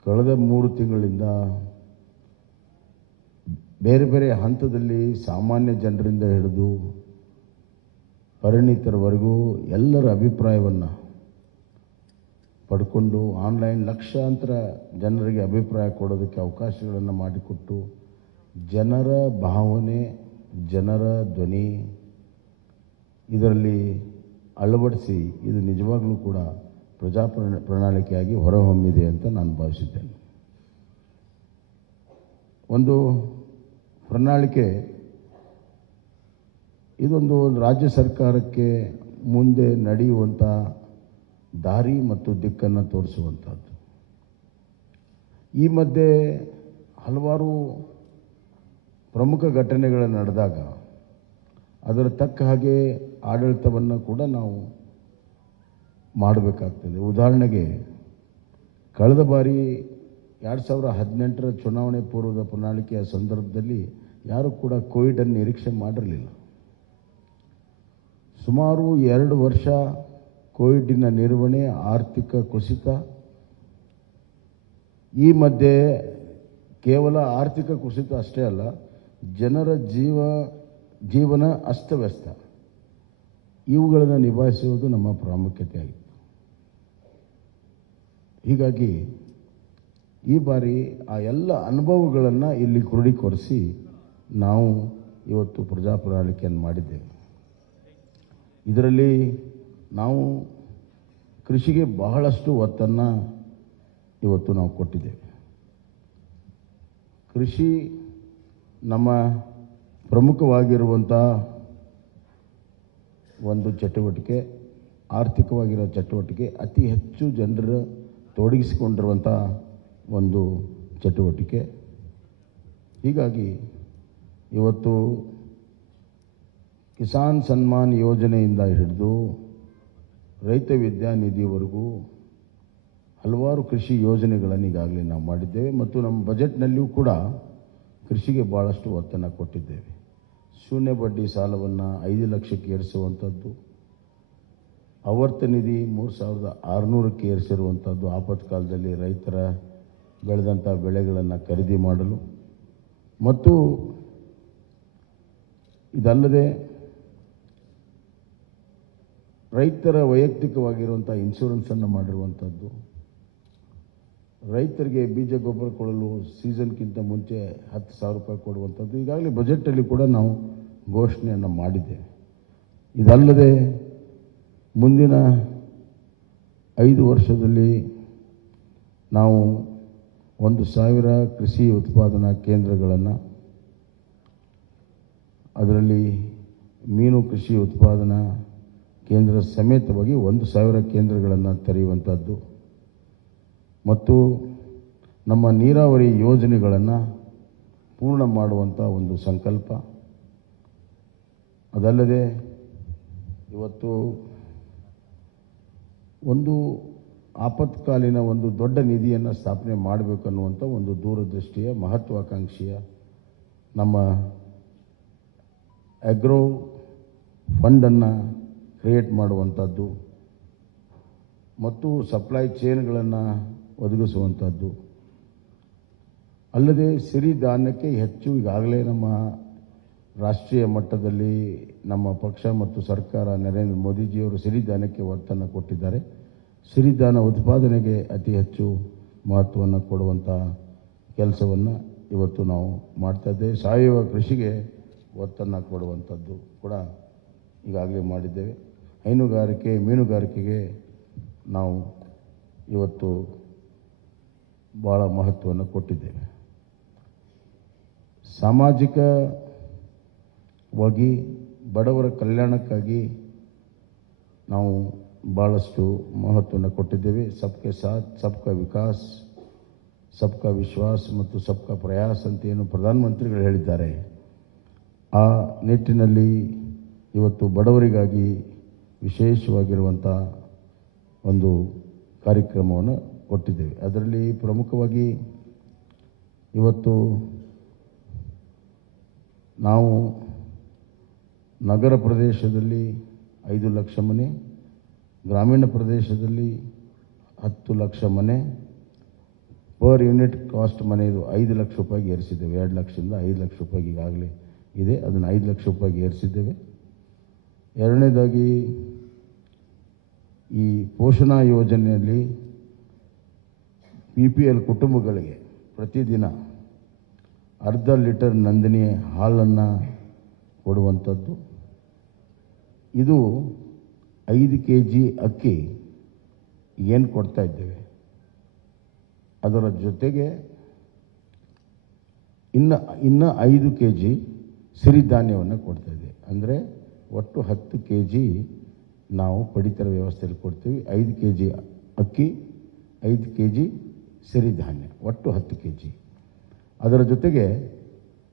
ಕಳೆದ 3 ತಿಂಗಳಿಂದ ಬೇರೆ ಬೇರೆ ಹಂತದಲ್ಲಿ ಸಾಮಾನ್ಯ ಜನರಿಂದ ಹಿಡಿದು ಪರಿಣಿತರವರೆಗೂ ಎಲ್ಲರ ಅಭಿಪ್ರಾಯವನ್ನು ಪಡ್ಕೊಂಡು ಆನ್ಲೈನ್ ಲಕ್ಷಾಂತರ ಜನರಿಗೆ ಅಭಿಪ್ರಾಯ ಕೊಡೋದಕ್ಕೆ ಅವಕಾಶಗಳನ್ನು ಮಾಡಿಕೊಟ್ಟು ಜನರ ಭಾವನೆ, ಜನರ ಧ್ವನಿ ಇದರಲ್ಲಿ ಅಳವಡಿಸಿ ಇದು ನಿಜವಾಗಲೂ ಕೂಡ ಪ್ರಜಾ ಪ್ರಣಾಳಿಕೆಯಾಗಿ ಹೊರಹೊಮ್ಮಿದೆ ಅಂತ ನಾನು ಭಾವಿಸಿದ್ದೇನೆ. ಒಂದು ಪ್ರಣಾಳಿಕೆ ಇದೊಂದು ರಾಜ್ಯ ಸರ್ಕಾರಕ್ಕೆ ಮುಂದೆ ನಡೆಯುವಂಥ ದಾರಿ ಮತ್ತು ದಿಕ್ಕನ್ನು ತೋರಿಸುವಂಥದ್ದು. ಈ ಮಧ್ಯೆ ಹಲವಾರು ಪ್ರಮುಖ ಘಟನೆಗಳು ನಡೆದಾಗ ಅದರ ತಕ್ಕ ಹಾಗೆ ಆಡಳಿತವನ್ನು ಕೂಡ ನಾವು ಮಾಡಬೇಕಾಗ್ತದೆ. ಉದಾಹರಣೆಗೆ ಕಳೆದ ಬಾರಿ 2018ರ ಚುನಾವಣೆ ಪೂರ್ವದ ಪ್ರಣಾಳಿಕೆಯ ಸಂದರ್ಭದಲ್ಲಿ ಯಾರೂ ಕೂಡ ಕೋವಿಡನ್ನು ನಿರೀಕ್ಷೆ ಮಾಡಿರಲಿಲ್ಲ. ಸುಮಾರು 2 ವರ್ಷ ಕೋವಿಡಿನ ನಿರ್ವಹಣೆ, ಆರ್ಥಿಕ ಕುಸಿತ, ಈ ಮಧ್ಯೆ ಕೇವಲ ಆರ್ಥಿಕ ಕುಸಿತ ಅಷ್ಟೇ ಅಲ್ಲ, ಜನರ ಜೀವನ ಅಸ್ತವ್ಯಸ್ತ, ಇವುಗಳನ್ನು ನಿಭಾಯಿಸುವುದು ನಮ್ಮ ಪ್ರಾಮುಖ್ಯತೆ ಆಗಿತ್ತು. ಹೀಗಾಗಿ ಈ ಬಾರಿ ಆ ಎಲ್ಲ ಅನುಭವಗಳನ್ನು ಇಲ್ಲಿ ಕ್ರೋಢೀಕರಿಸಿ ನಾವು ಇವತ್ತು ಪ್ರಜಾ ಪ್ರಣಾಳಿಕೆಯನ್ನು ಮಾಡಿದ್ದೇವೆ. ಇದರಲ್ಲಿ ನಾವು ಕೃಷಿಗೆ ಬಹಳಷ್ಟು ಒತ್ತನ್ನು ಇವತ್ತು ನಾವು ಕೊಟ್ಟಿದ್ದೇವೆ. ಕೃಷಿ ನಮ್ಮ ಪ್ರಮುಖವಾಗಿರುವಂಥ ಒಂದು ಚಟುವಟಿಕೆ, ಆರ್ಥಿಕವಾಗಿರೋ ಚಟುವಟಿಕೆ, ಅತಿ ಹೆಚ್ಚು ಜನರು ತೊಡಗಿಸಿಕೊಂಡಿರುವಂಥ ಒಂದು ಚಟುವಟಿಕೆ. ಹೀಗಾಗಿ ಇವತ್ತು ಕಿಸಾನ್ ಸನ್ಮಾನ್ ಯೋಜನೆಯಿಂದ ಹಿಡಿದು ರೈತ ವಿದ್ಯಾನಿಧಿವರೆಗೂ ಹಲವಾರು ಕೃಷಿ ಯೋಜನೆಗಳನ್ನು ಈಗಾಗಲೇ ನಾವು ಮಾಡಿದ್ದೇವೆ ಮತ್ತು ನಮ್ಮ ಬಜೆಟ್ನಲ್ಲಿಯೂ ಕೂಡ ಕೃಷಿಗೆ ಭಾಳಷ್ಟು ಒತ್ತನ್ನು ಕೊಟ್ಟಿದ್ದೇವೆ. ಶೂನ್ಯ ಬಡ್ಡಿ ಸಾಲವನ್ನು 5 ಲಕ್ಷಕ್ಕೆ ಏರಿಸುವಂಥದ್ದು, ಆವರ್ತ ನಿಧಿ 3600ಕ್ಕೆ ಏರಿಸಿರುವಂಥದ್ದು, ಆಪತ್ಕಾಲದಲ್ಲಿ ರೈತರ ಬೆಳೆದಂಥ ಬೆಳೆಗಳನ್ನು ಖರೀದಿ ಮಾಡಲು, ಮತ್ತು ಇದಲ್ಲದೆ ರೈತರ ವೈಯಕ್ತಿಕವಾಗಿರುವಂಥ ಇನ್ಶೂರೆನ್ಸನ್ನು ಮಾಡಿರುವಂಥದ್ದು, ರೈತರಿಗೆ ಬೀಜ ಗೊಬ್ಬರ ಕೊಡಲು ಸೀಸನ್ಗಿಂತ ಮುಂಚೆ 10,000 ರೂಪಾಯಿ ಕೊಡುವಂಥದ್ದು ಈಗಾಗಲೇ ಬಜೆಟಲ್ಲಿ ಕೂಡ ನಾವು ಘೋಷಣೆಯನ್ನು ಮಾಡಿದ್ದೇವೆ. ಇದಲ್ಲದೆ ಮುಂದಿನ 5 ವರ್ಷದಲ್ಲಿ ನಾವು 1,000 ಕೃಷಿ ಉತ್ಪಾದನಾ ಕೇಂದ್ರಗಳನ್ನು, ಅದರಲ್ಲಿ ಮೀನು ಕೃಷಿ ಉತ್ಪಾದನಾ ಕೇಂದ್ರ ಸಮೇತವಾಗಿ 1,000 ಕೇಂದ್ರಗಳನ್ನು ತೆರೆಯುವಂಥದ್ದು ಮತ್ತು ನಮ್ಮ ನೀರಾವರಿ ಯೋಜನೆಗಳನ್ನು ಪೂರ್ಣ ಮಾಡುವಂಥ ಒಂದು ಸಂಕಲ್ಪ. ಅದಲ್ಲದೆ ಇವತ್ತು ಒಂದು ಆಪತ್ಕಾಲೀನ ಒಂದು ದೊಡ್ಡ ನಿಧಿಯನ್ನು ಸ್ಥಾಪನೆ ಮಾಡಬೇಕನ್ನುವಂಥ ಒಂದು ದೂರದೃಷ್ಟಿಯ ಮಹತ್ವಾಕಾಂಕ್ಷೆಯ ನಮ್ಮ ಅಗ್ರೋ ಫಂಡನ್ನು ಕ್ರಿಯೇಟ್ ಮಾಡುವಂಥದ್ದು ಮತ್ತು ಸಪ್ಲೈ ಚೈನ್ಗಳನ್ನು ಒದಗಿಸುವಂಥದ್ದು. ಅಲ್ಲದೆ ಸಿರಿಧಾನ್ಯಕ್ಕೆ ಹೆಚ್ಚು ಈಗಾಗಲೇ ನಮ್ಮ ರಾಷ್ಟ್ರೀಯ ಮಟ್ಟದಲ್ಲಿ ನಮ್ಮ ಪಕ್ಷ ಮತ್ತು ಸರ್ಕಾರ ನರೇಂದ್ರ ಮೋದಿಜಿಯವರು ಸಿರಿಧಾನ್ಯಕ್ಕೆ ಒತ್ತನ್ನು ಕೊಟ್ಟಿದ್ದಾರೆ. ಸಿರಿಧಾನ್ಯ ಉತ್ಪಾದನೆಗೆ ಅತಿ ಹೆಚ್ಚು ಮಹತ್ವವನ್ನು ಕೊಡುವಂಥ ಕೆಲಸವನ್ನು ಇವತ್ತು ನಾವು ಮಾಡ್ತಾಯಿದ್ದೇವೆ. ಸಾವಯವ ಕೃಷಿಗೆ ಒತ್ತನ್ನು ಕೊಡುವಂಥದ್ದು ಕೂಡ ಈಗಾಗಲೇ ಮಾಡಿದ್ದೇವೆ. ಹೈನುಗಾರಿಕೆ, ಮೀನುಗಾರಿಕೆಗೆ ನಾವು ಇವತ್ತು ಭಾಳ ಮಹತ್ವವನ್ನು ಕೊಟ್ಟಿದ್ದೇವೆ. ಸಾಮಾಜಿಕವಾಗಿ ಬಡವರ ಕಲ್ಯಾಣಕ್ಕಾಗಿ ನಾವು ಭಾಳಷ್ಟು ಮಹತ್ವವನ್ನು ಕೊಟ್ಟಿದ್ದೇವೆ. ಸಬ್ಕೆ ಸಾಥ್, ಸಬ್ಕಾ ವಿಕಾಸ್, ಸಬ್ಕಾ ವಿಶ್ವಾಸ್ ಮತ್ತು ಸಬ್ಕಾ ಪ್ರಯಾಸ್ ಅಂತ ಏನು ಪ್ರಧಾನಮಂತ್ರಿಗಳು ಹೇಳಿದ್ದಾರೆ, ಆ ನಿಟ್ಟಿನಲ್ಲಿ ಇವತ್ತು ಬಡವರಿಗಾಗಿ ವಿಶೇಷವಾಗಿರುವಂಥ ಒಂದು ಕಾರ್ಯಕ್ರಮವನ್ನು ಕೊಟ್ಟಿದ್ದೇವೆ. ಅದರಲ್ಲಿ ಪ್ರಮುಖವಾಗಿ ಇವತ್ತು ನಾವು ನಗರ ಪ್ರದೇಶದಲ್ಲಿ 5 ಲಕ್ಷ ಮನೆ, ಗ್ರಾಮೀಣ ಪ್ರದೇಶದಲ್ಲಿ 10 ಲಕ್ಷ ಮನೆ, ಪರ್ ಯೂನಿಟ್ ಕಾಸ್ಟ್ ಮನೆಯದು 5 ಲಕ್ಷ ರೂಪಾಯಿಗೆ ಏರಿಸಿದ್ದೇವೆ. 2 ಲಕ್ಷದಿಂದ 5 ಲಕ್ಷ ರೂಪಾಯಿಗೆ ಈಗಾಗಲೇ ಇದೆ, ಅದನ್ನು 5 ಲಕ್ಷ ರೂಪಾಯಿಗೆ ಏರಿಸಿದ್ದೇವೆ. ಎರಡನೇದಾಗಿ ಈ ಪೋಷಣಾ ಯೋಜನೆಯಲ್ಲಿ BPL ಕುಟುಂಬಗಳಿಗೆ ಪ್ರತಿದಿನ ಅರ್ಧ ಲೀಟರ್ ನಂದಿನಿ ಹಾಲನ್ನು ಕೊಡುವಂಥದ್ದು. ಇದು 5 kg ಅಕ್ಕಿ ಏನು ಕೊಡ್ತಾ ಇದ್ದೇವೆ, ಅದರ ಜೊತೆಗೆ ಇನ್ನು 5 kg ಸಿರಿಧಾನ್ಯವನ್ನು ಕೊಡ್ತಾ ಇದ್ದೇವೆ. ಅಂದರೆ ಒಟ್ಟು 10 kg ನಾವು ಪಡಿತರ ವ್ಯವಸ್ಥೆಯಲ್ಲಿ ಕೊಡ್ತೀವಿ. 5 kg ಅಕ್ಕಿ, 5 kg ಸಿರಿಧಾನ್ಯ, ಒಟ್ಟು 10 kg. ಅದರ ಜೊತೆಗೆ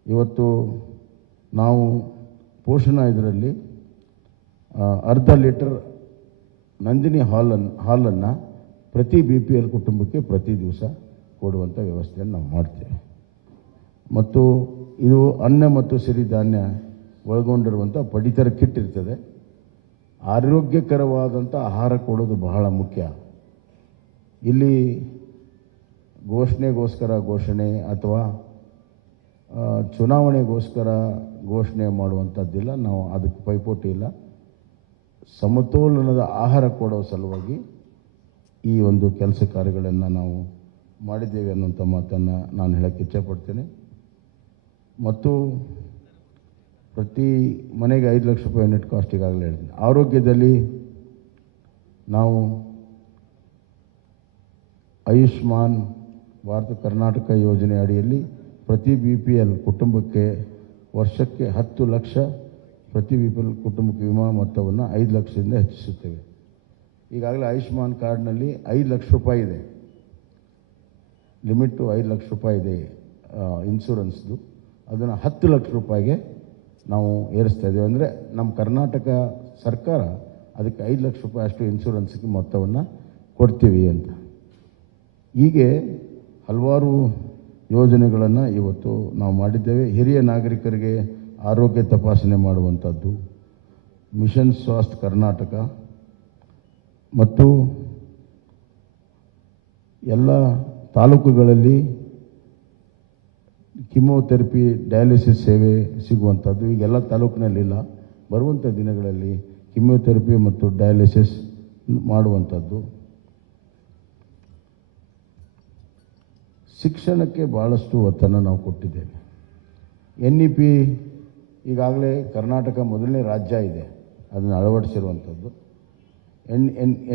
ಇವತ್ತು ನಾವು ಪೋಷಣಾ ಇದರಲ್ಲಿ ಅರ್ಧ ಲೀಟರ್ ನಂದಿನಿ ಹಾಲನ್ನು ಪ್ರತಿ BPL ಕುಟುಂಬಕ್ಕೆ ಪ್ರತಿ ದಿವಸ ಕೊಡುವಂಥ ವ್ಯವಸ್ಥೆಯನ್ನು ನಾವು ಮಾಡ್ತೇವೆ. ಮತ್ತು ಇದು ಅನ್ನ ಮತ್ತು ಸಿರಿಧಾನ್ಯ ಒಳಗೊಂಡಿರುವಂಥ ಪಡಿತರ ಕಿಟ್ ಇರ್ತದೆ. ಆರೋಗ್ಯಕರವಾದಂಥ ಆಹಾರ ಕೊಡೋದು ಬಹಳ ಮುಖ್ಯ. ಇಲ್ಲಿ ಘೋಷಣೆಗೋಸ್ಕರ ಘೋಷಣೆ ಅಥವಾ ಚುನಾವಣೆಗೋಸ್ಕರ ಘೋಷಣೆ ಮಾಡುವಂಥದ್ದಿಲ್ಲ. ನಾವು ಅದಕ್ಕೆ ಪೈಪೋಟಿ ಇಲ್ಲ. ಸಮತೋಲನದ ಆಹಾರ ಕೊಡೋ ಸಲುವಾಗಿ ಈ ಒಂದು ಕೆಲಸ ಕಾರ್ಯಗಳನ್ನು ನಾವು ಮಾಡಿದ್ದೇವೆ ಅನ್ನುವಂಥ ಮಾತನ್ನು ನಾನು ಹೇಳಕ್ಕೆ ಇಚ್ಛೆಪಡ್ತೇನೆ. ಮತ್ತು ಪ್ರತಿ ಮನೆಗೆ 5 ಲಕ್ಷ ರೂಪಾಯಿ ಯೂನಿಟ್ ಕಾಸ್ಟ್ ಈಗಾಗಲೇ ಹೇಳ್ತೀನಿ. ಆರೋಗ್ಯದಲ್ಲಿ ನಾವು ಆಯುಷ್ಮಾನ್ ಭಾರತ ಕರ್ನಾಟಕ ಯೋಜನೆ ಅಡಿಯಲ್ಲಿ ಪ್ರತಿ BPL ಕುಟುಂಬಕ್ಕೆ ವರ್ಷಕ್ಕೆ 10 ಲಕ್ಷ ಪ್ರತಿ BPL ಕುಟುಂಬಕ್ಕೆ ವಿಮಾ ಮೊತ್ತವನ್ನು 5 ಲಕ್ಷದಿಂದ ಹೆಚ್ಚಿಸುತ್ತೇವೆ. ಈಗಾಗಲೇ ಆಯುಷ್ಮಾನ್ ಕಾರ್ಡ್ನಲ್ಲಿ 5 ಲಕ್ಷ ರೂಪಾಯಿ ಇದೆ, ಲಿಮಿಟು 5 ಲಕ್ಷ ರೂಪಾಯಿ ಇದೆ ಇನ್ಶೂರೆನ್ಸ್ದು. ಅದನ್ನು 10 ಲಕ್ಷ ರೂಪಾಯಿಗೆ ನಾವು ಏರಿಸ್ತಾ ಇದ್ದೇವೆ. ಅಂದರೆ ನಮ್ಮ ಕರ್ನಾಟಕ ಸರ್ಕಾರ ಅದಕ್ಕೆ 5 ಲಕ್ಷ ರೂಪಾಯಿ ಅಷ್ಟು ಇನ್ಶೂರೆನ್ಸ್ಗೆ ಮೊತ್ತವನ್ನು ಕೊಡ್ತೀವಿ ಅಂತ. ಹೀಗೆ ಹಲವಾರು ಯೋಜನೆಗಳನ್ನು ಇವತ್ತು ನಾವು ಮಾಡಿದ್ದೇವೆ. ಹಿರಿಯ ನಾಗರಿಕರಿಗೆ ಆರೋಗ್ಯ ತಪಾಸಣೆ ಮಾಡುವಂಥದ್ದು, ಮಿಷನ್ ಸ್ವಾಸ್ಥ್ಯ ಕರ್ನಾಟಕ ಮತ್ತು ಎಲ್ಲ ತಾಲೂಕುಗಳಲ್ಲಿ ಕಿಮೋಥೆರಪಿ, ಡಯಾಲಿಸಿಸ್ ಸೇವೆ ಸಿಗುವಂಥದ್ದು. ಈಗೆಲ್ಲ ತಾಲೂಕಿನಲ್ಲಿಲ್ಲ, ಬರುವಂಥ ದಿನಗಳಲ್ಲಿ ಕಿಮೋಥೆರಪಿ ಮತ್ತು ಡಯಾಲಿಸಿಸ್ ಮಾಡುವಂಥದ್ದು. ಶಿಕ್ಷಣಕ್ಕೆ ಭಾಳಷ್ಟು ಒತ್ತನ್ನು ನಾವು ಕೊಟ್ಟಿದ್ದೇವೆ. NEP ಈಗಾಗಲೇ ಕರ್ನಾಟಕ ಮೊದಲನೇ ರಾಜ್ಯ ಇದೆ ಅದನ್ನು ಅಳವಡಿಸಿರುವಂಥದ್ದು.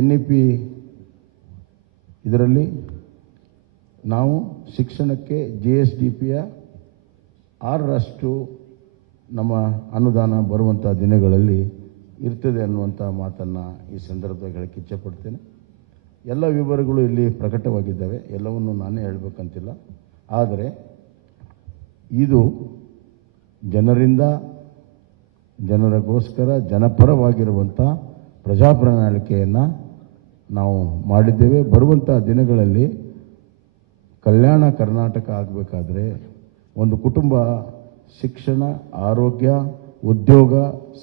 NEP ಇದರಲ್ಲಿ ನಾವು ಶಿಕ್ಷಣಕ್ಕೆ GSDPಯ 6% ನಮ್ಮ ಅನುದಾನ ಬರುವಂಥ ದಿನಗಳಲ್ಲಿ ಇರ್ತದೆ ಅನ್ನುವಂಥ ಮಾತನ್ನು ಈ ಸಂದರ್ಭದಲ್ಲಿ ಹೇಳಕ್ಕೆ ಇಚ್ಛೆಪಡ್ತೇನೆ. ಎಲ್ಲ ವಿವರಗಳು ಇಲ್ಲಿ ಪ್ರಕಟವಾಗಿದ್ದಾವೆ, ಎಲ್ಲವನ್ನು ನಾನೇ ಹೇಳಬೇಕಂತಿಲ್ಲ. ಆದರೆ ಇದು ಜನರಿಂದ ಜನರಿಗೋಸ್ಕರ ಜನಪರವಾಗಿರುವಂಥ ಪ್ರಜಾಪ್ರಣಾಳಿಕೆಯನ್ನು ನಾವು ಮಾಡಿದ್ದೇವೆ. ಬರುವಂಥ ದಿನಗಳಲ್ಲಿ ಕಲ್ಯಾಣ ಕರ್ನಾಟಕ ಆಗಬೇಕಾದ್ರೆ ಒಂದು ಕುಟುಂಬ ಶಿಕ್ಷಣ, ಆರೋಗ್ಯ, ಉದ್ಯೋಗ,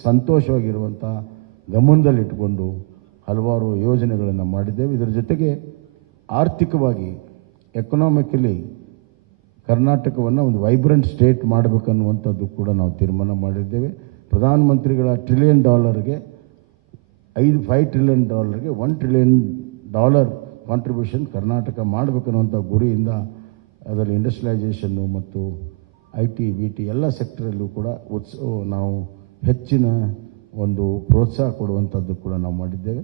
ಸಂತೋಷವಾಗಿರುವಂಥ ಗಮನದಲ್ಲಿಟ್ಟುಕೊಂಡು ಹಲವಾರು ಯೋಜನೆಗಳನ್ನು ಮಾಡಿದ್ದೇವೆ. ಇದರ ಜೊತೆಗೆ ಆರ್ಥಿಕವಾಗಿ ಎಕನಾಮಿಕಲಿ ಕರ್ನಾಟಕವನ್ನು ಒಂದು ವೈಬ್ರೆಂಟ್ ಸ್ಟೇಟ್ ಮಾಡಬೇಕನ್ನುವಂಥದ್ದು ಕೂಡ ನಾವು ತೀರ್ಮಾನ ಮಾಡಿದ್ದೇವೆ. ಪ್ರಧಾನಮಂತ್ರಿಗಳ $1 ಟ್ರಿಲಿಯನ್ಗೆ $5 ಟ್ರಿಲಿಯನ್ $1 ಟ್ರಿಲಿಯನ್ ಕಾಂಟ್ರಿಬ್ಯೂಷನ್ ಕರ್ನಾಟಕ ಮಾಡಬೇಕನ್ನುವಂಥ ಗುರಿಯಿಂದ ಅದರಲ್ಲಿ ಇಂಡಸ್ಟ್ರಿಯಲೈಸೇಷನ್ನು ಮತ್ತು IT, BT ಎಲ್ಲ ಸೆಕ್ಟರಲ್ಲೂ ಕೂಡ ನಾವು ಹೆಚ್ಚಿನ ಒಂದು ಪ್ರೋತ್ಸಾಹ ಕೊಡುವಂಥದ್ದು ಕೂಡ ನಾವು ಮಾಡಿದ್ದೇವೆ.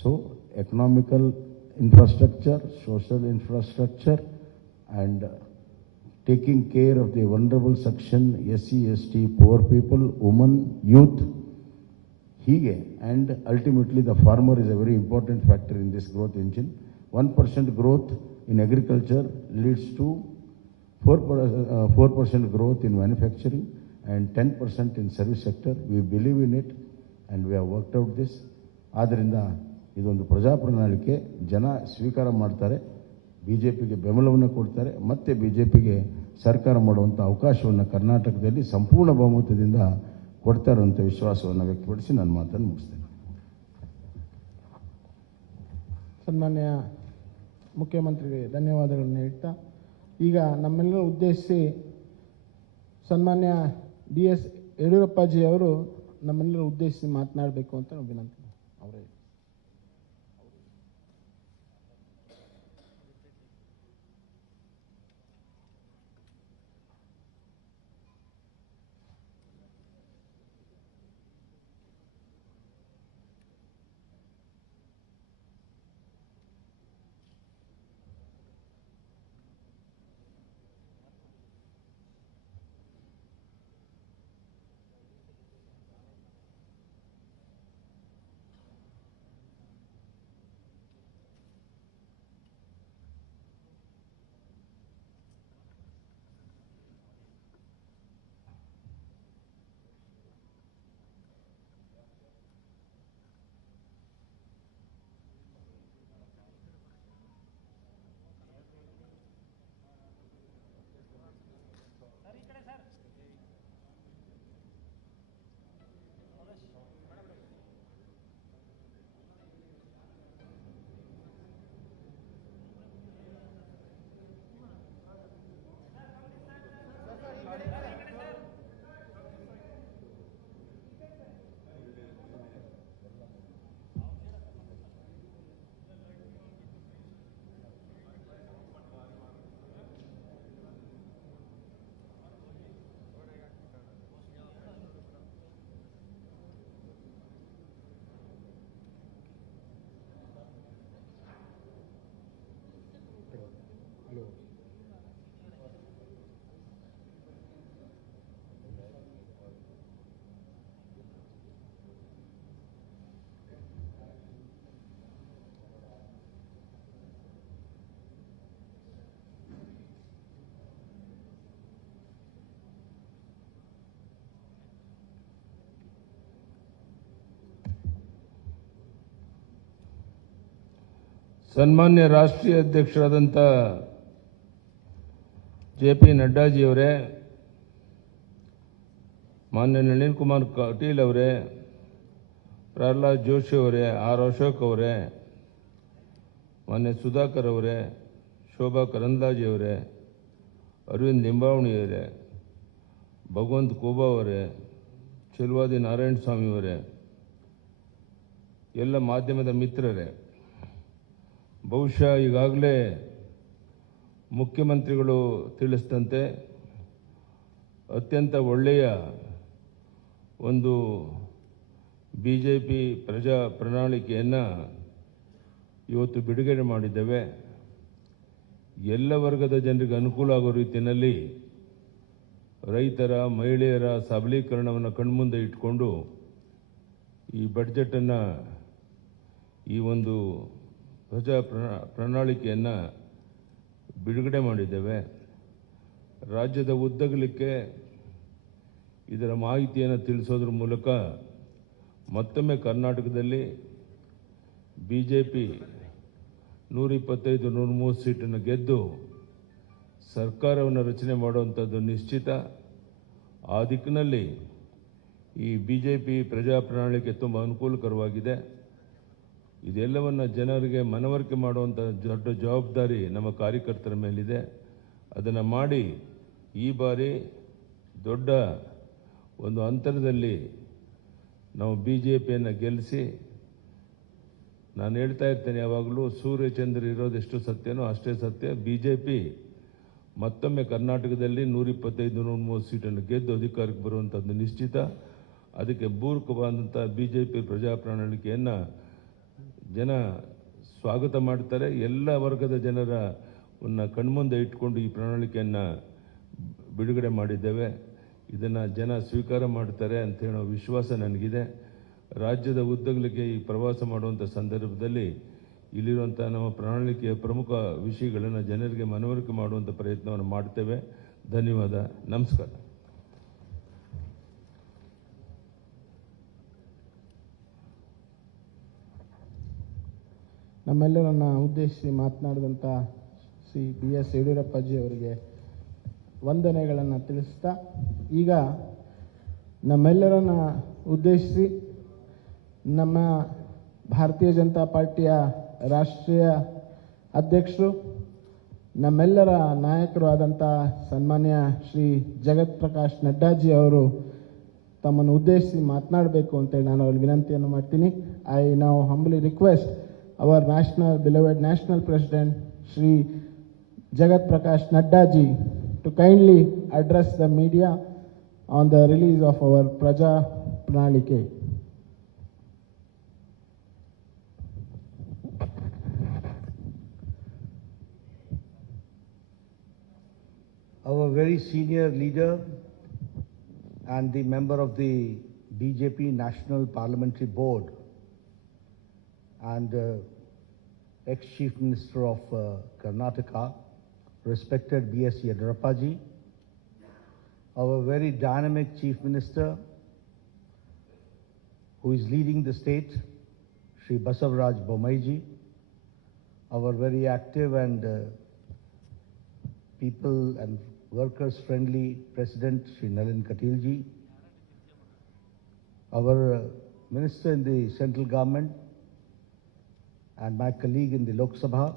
So economical infrastructure, social infrastructure and taking care of the vulnerable section, SC, ST, poor people, women, youth, hige, and ultimately the farmer is a very important factor in this growth engine. 1% growth in agriculture leads to 4% growth in manufacturing and 10% in service sector. We believe in it and we have worked out this. ಆದ್ದರಿಂದ ಇದೊಂದು ಪ್ರಜಾಪ್ರಣಾಳಿಕೆ ಜನ ಸ್ವೀಕಾರ ಮಾಡ್ತಾರೆ, BJPಗೆ ಬೆಂಬಲವನ್ನು ಕೊಡ್ತಾರೆ, ಮತ್ತು BJPಗೆ ಸರ್ಕಾರ ಮಾಡುವಂಥ ಅವಕಾಶವನ್ನು ಕರ್ನಾಟಕದಲ್ಲಿ ಸಂಪೂರ್ಣ ಬಹುಮತದಿಂದ ಕೊಡ್ತಾರೆ ಅಂತ ವಿಶ್ವಾಸವನ್ನು ವ್ಯಕ್ತಪಡಿಸಿ ನನ್ನ ಮಾತನ್ನು ಮುಗಿಸ್ತೇನೆ. ಸನ್ಮಾನ್ಯ ಮುಖ್ಯಮಂತ್ರಿಗೆ ಧನ್ಯವಾದಗಳನ್ನು ಹೇಳ್ತಾ ಈಗ ನಮ್ಮೆಲ್ಲರ ಉದ್ದೇಶಿಸಿ ಸನ್ಮಾನ್ಯ DS ಯಡಿಯೂರಪ್ಪಾಜಿ ಅವರು ನಮ್ಮೆಲ್ಲರ ಉದ್ದೇಶಿಸಿ ಮಾತನಾಡಬೇಕು ಅಂತ ವಿನಂತಿ. ಅವರೇ ಸನ್ಮಾನ್ಯ ರಾಷ್ಟ್ರೀಯ ಅಧ್ಯಕ್ಷರಾದಂಥ JP ನಡ್ಡಾಜಿಯವರೇ, ಮಾನ್ಯ ನಳಿನ್ ಕುಮಾರ್ ಕಟೀಲ್ ಅವರೇ, ಪ್ರಹ್ಲಾದ್ ಜೋಶಿ ಅವರೇ, ಅಶೋಕ್ ಅವರೇ, ಮಾನ್ಯ ಸುಧಾಕರ್ ಅವರೇ, ಶೋಭಾ ಕರಂದ್ಲಾಜೆ ಅವರೇ, ಅರವಿಂದ್ ಲಿಂಬಾವಣಿ ಅವರೇ, ಭಗವಂತ್ ಕೋಬಾ ಅವರೇ, ಚೆಲುವಾದಿ ನಾರಾಯಣ ಸ್ವಾಮಿ ಅವರೇ, ಎಲ್ಲ ಮಾಧ್ಯಮದ ಮಿತ್ರರೇ, ಬಹುಶಃ ಈಗಾಗಲೇ ಮುಖ್ಯಮಂತ್ರಿಗಳು ತಿಳಿಸಿದಂತೆ ಅತ್ಯಂತ ಒಳ್ಳೆಯ ಒಂದು BJP ಪ್ರಜಾ ಪ್ರಣಾಳಿಕೆಯನ್ನು ಇವತ್ತು ಬಿಡುಗಡೆ ಮಾಡಿದ್ದೇವೆ. ಎಲ್ಲ ವರ್ಗದ ಜನರಿಗೆ ಅನುಕೂಲ ಆಗೋ ರೀತಿಯಲ್ಲಿ ರೈತರ, ಮಹಿಳೆಯರ ಸಬಲೀಕರಣವನ್ನು ಕಣ್ಮುಂದೆ ಇಟ್ಕೊಂಡು ಈ ಬಡ್ಜೆಟನ್ನು, ಈ ಒಂದು ಪ್ರಜಾ ಪ್ರಣಾಳಿಕೆಯನ್ನು ಬಿಡುಗಡೆ ಮಾಡಿದ್ದೇವೆ. ರಾಜ್ಯದ ಉದ್ದಗಲಕ್ಕೆ ಇದರ ಮಾಹಿತಿಯನ್ನು ತಿಳಿಸೋದ್ರ ಮೂಲಕ ಮತ್ತೊಮ್ಮೆ ಕರ್ನಾಟಕದಲ್ಲಿ BJP 125-130 ಸೀಟನ್ನು ಗೆದ್ದು ಸರ್ಕಾರವನ್ನು ರಚನೆ ಮಾಡುವಂಥದ್ದು ನಿಶ್ಚಿತ. ಆ ದಿಕ್ಕಿನಲ್ಲಿ ಈ BJP ಪ್ರಜಾ ಪ್ರಣಾಳಿಕೆ ತುಂಬ ಅನುಕೂಲಕರವಾಗಿದೆ. ಇದೆಲ್ಲವನ್ನು ಜನರಿಗೆ ಮನವರಿಕೆ ಮಾಡುವಂಥ ದೊಡ್ಡ ಜವಾಬ್ದಾರಿ ನಮ್ಮ ಕಾರ್ಯಕರ್ತರ ಮೇಲಿದೆ. ಅದನ್ನು ಮಾಡಿ ಈ ಬಾರಿ ದೊಡ್ಡ ಒಂದು ಅಂತರದಲ್ಲಿ ನಾವು BJPಯನ್ನು ಗೆಲ್ಲಿಸಿ, ನಾನು ಹೇಳ್ತಾ ಇರ್ತೇನೆ ಯಾವಾಗಲೂ, ಸೂರ್ಯಚಂದ್ರ ಇರೋದೆಷ್ಟು ಸತ್ಯನೋ ಅಷ್ಟೇ ಸತ್ಯ. BJP ಮತ್ತೊಮ್ಮೆ ಕರ್ನಾಟಕದಲ್ಲಿ 125-130 ಸೀಟನ್ನು ಗೆದ್ದು ಅಧಿಕಾರಕ್ಕೆ ಬರುವಂಥದ್ದು ನಿಶ್ಚಿತ. ಅದಕ್ಕೆ ಪೂರಕವಾದಂಥ BJP ಪ್ರಜಾ ಪ್ರಣಾಳಿಕೆಯನ್ನು ಜನ ಸ್ವಾಗತ ಮಾಡ್ತಾರೆ. ಎಲ್ಲ ವರ್ಗದ ಜನರ ಕಣ್ಮುಂದೆ ಇಟ್ಕೊಂಡು ಈ ಪ್ರಣಾಳಿಕೆಯನ್ನು ಬಿಡುಗಡೆ ಮಾಡಿದ್ದೇವೆ. ಇದನ್ನು ಜನ ಸ್ವೀಕಾರ ಮಾಡ್ತಾರೆ ಅಂತ ಹೇಳೋ ವಿಶ್ವಾಸ ನನಗಿದೆ. ರಾಜ್ಯದ ಉದ್ದಗಲಕ್ಕೆ ಈ ಪ್ರವಾಸ ಮಾಡುವಂಥ ಸಂದರ್ಭದಲ್ಲಿ ಇಲ್ಲಿರುವಂಥ ನಮ್ಮ ಪ್ರಣಾಳಿಕೆಯ ಪ್ರಮುಖ ವಿಷಯಗಳನ್ನು ಜನರಿಗೆ ಮನವರಿಕೆ ಮಾಡುವಂಥ ಪ್ರಯತ್ನವನ್ನು ಮಾಡ್ತೇವೆ. ಧನ್ಯವಾದ. ನಮಸ್ಕಾರ. ನಮ್ಮೆಲ್ಲರನ್ನ ಉದ್ದೇಶಿಸಿ ಮಾತನಾಡಿದಂಥ ಶ್ರೀ BS ಯಡಿಯೂರಪ್ಪಾಜಿ ಅವರಿಗೆ ವಂದನೆಗಳನ್ನು ತಿಳಿಸ್ತಾ, ಈಗ ನಮ್ಮೆಲ್ಲರನ್ನ ಉದ್ದೇಶಿಸಿ ನಮ್ಮ ಭಾರತೀಯ ಜನತಾ ಪಾರ್ಟಿಯ ರಾಷ್ಟ್ರೀಯ ಅಧ್ಯಕ್ಷರು, ನಮ್ಮೆಲ್ಲರ ನಾಯಕರು ಆದಂಥ ಸನ್ಮಾನ್ಯ ಶ್ರೀ ಜಗತ್ ಪ್ರಕಾಶ್ ನಡ್ಡಾಜಿ ಅವರು ತಮ್ಮನ್ನು ಉದ್ದೇಶಿಸಿ ಮಾತನಾಡಬೇಕು ಅಂತೇಳಿ ನಾನು ಅವ್ರಿಗೆ ವಿನಂತಿಯನ್ನು ಮಾಡ್ತೀನಿ. I now humbly request our beloved national president Shri Jagat Prakash Nadda ji to kindly address the media on the release of our Praja Pranalike. Our very senior leader and the member of the BJP National Parliamentary Board and ex-Chief Minister of Karnataka, respected BS Yediyurappa, our very dynamic Chief Minister who is leading the state, Shri Basavaraj Bommai, our very active and people and workers friendly President Shri Nalin Katilji, our Minister in the central government and my colleague in the Lok Sabha,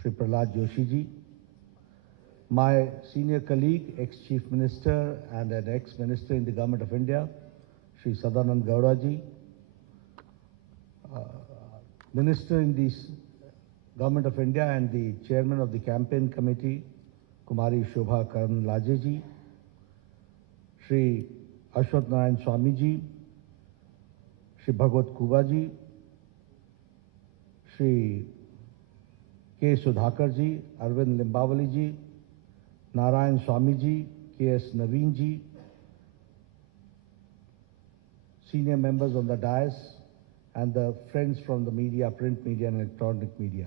Shri Prahlad Joshi ji, my senior colleague, ex-Chief Minister and an ex-Minister in the Government of India, Shri Sadanand Gowda ji, Minister in the Government of India and the Chairman of the Campaign Committee, Kumari Shobha Karanlaje ji, Shri Ashwath Narayan Swami ji, Shri Bhagwat Kuba ji, Shri K. Sudhakar ji, Arvind Limbawali ji, Narayan Swami ji, K.S. Naveen ji, senior members on the dais, and the friends from the media, print media and electronic media.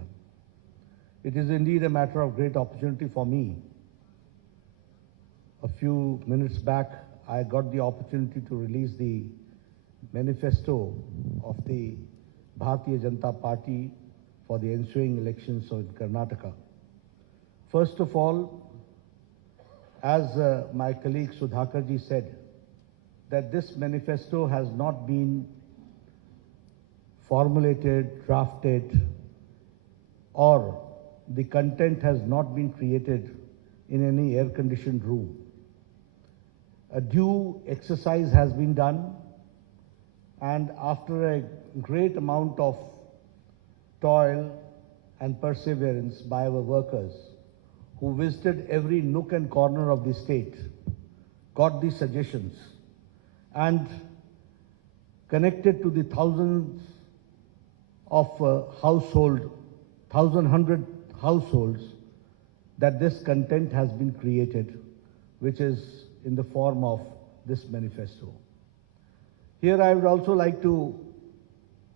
It is indeed a matter of great opportunity for me. A few minutes back, I got the opportunity to release the manifesto of the Bharatiya Janata Party for the ensuing elections in Karnataka. First of all, as my colleague Sudhakar ji said, that this manifesto has not been formulated, drafted, or the content has not been created in any air-conditioned room. A due exercise has been done, and after a great amount of toil and perseverance by our workers who visited every nook and corner of the state, got these suggestions, and connected to the thousands of hundred households that this content has been created, which is in the form of this manifesto. Here I would also like to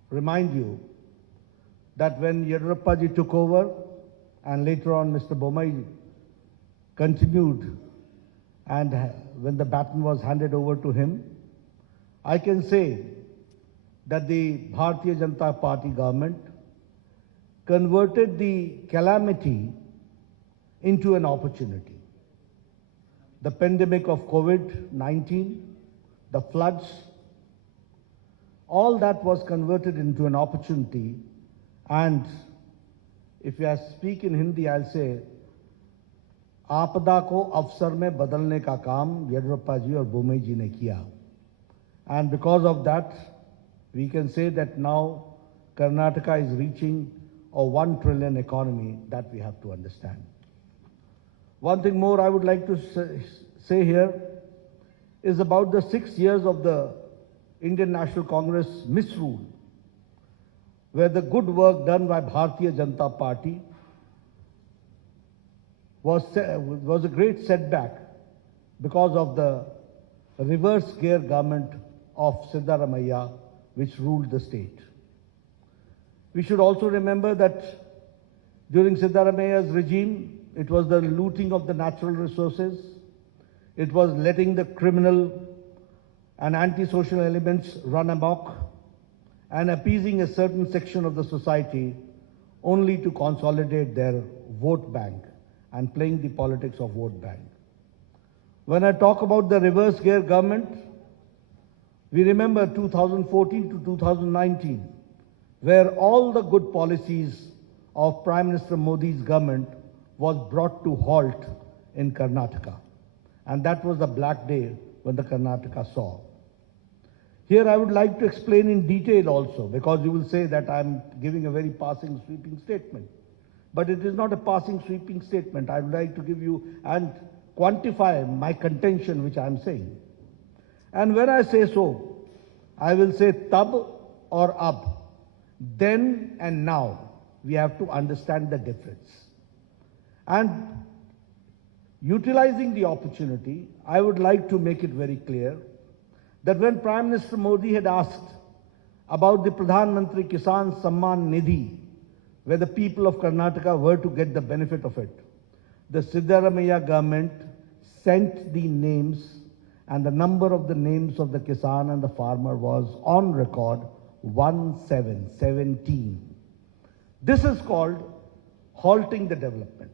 remind you that when Yediyurappa ji took over and later on Mr. Bommai continued, and when the baton was handed over to him, I can say that the Bharatiya Janata Party government converted the calamity into an opportunity. The pandemic of COVID-19, the floods, all that was converted into an opportunity. And if I speak in Hindi, I'll say, आपदा को अवसर में बदलने का काम येदियुरप्पा जी और बोम्मई जी ने किया. And because of that, we can say that now Karnataka is reaching a 1 trillion economy that we have to understand. One thing more I would like to say here is about the 6 years of the Indian National Congress misrule, where the good work done by Bharatiya Janata Party was a great setback because of the reverse gear government of Siddaramaiah, which ruled the state. We should also remember that during Siddaramaiah's regime, it was the looting of the natural resources, it was letting the criminal and antisocial elements run amok, and appeasing a certain section of the society only to consolidate their vote bank and playing the politics of vote bank. When I talk about the reverse gear government, we remember 2014 to 2019, where all the good policies of Prime Minister Modi's government was brought to halt in Karnataka. And that was the black day when the Karnataka saw. Here I would like to explain in detail also, because you will say that I'm giving a very passing sweeping statement. But it is not a passing sweeping statement. I would like to give you and quantify my contention which I am saying. And when I say so, I will say tab or ab. Then and now, we have to understand the difference. And utilizing the opportunity, I would like to make it very clear that when Prime Minister Modi had asked about the Pradhan Mantri Kisan Samman Nidhi, where the people of Karnataka were to get the benefit of it, the Siddaramaiah government sent the names, and the number of the names of the Kisan and the farmer was on record 1717. This is called halting the development.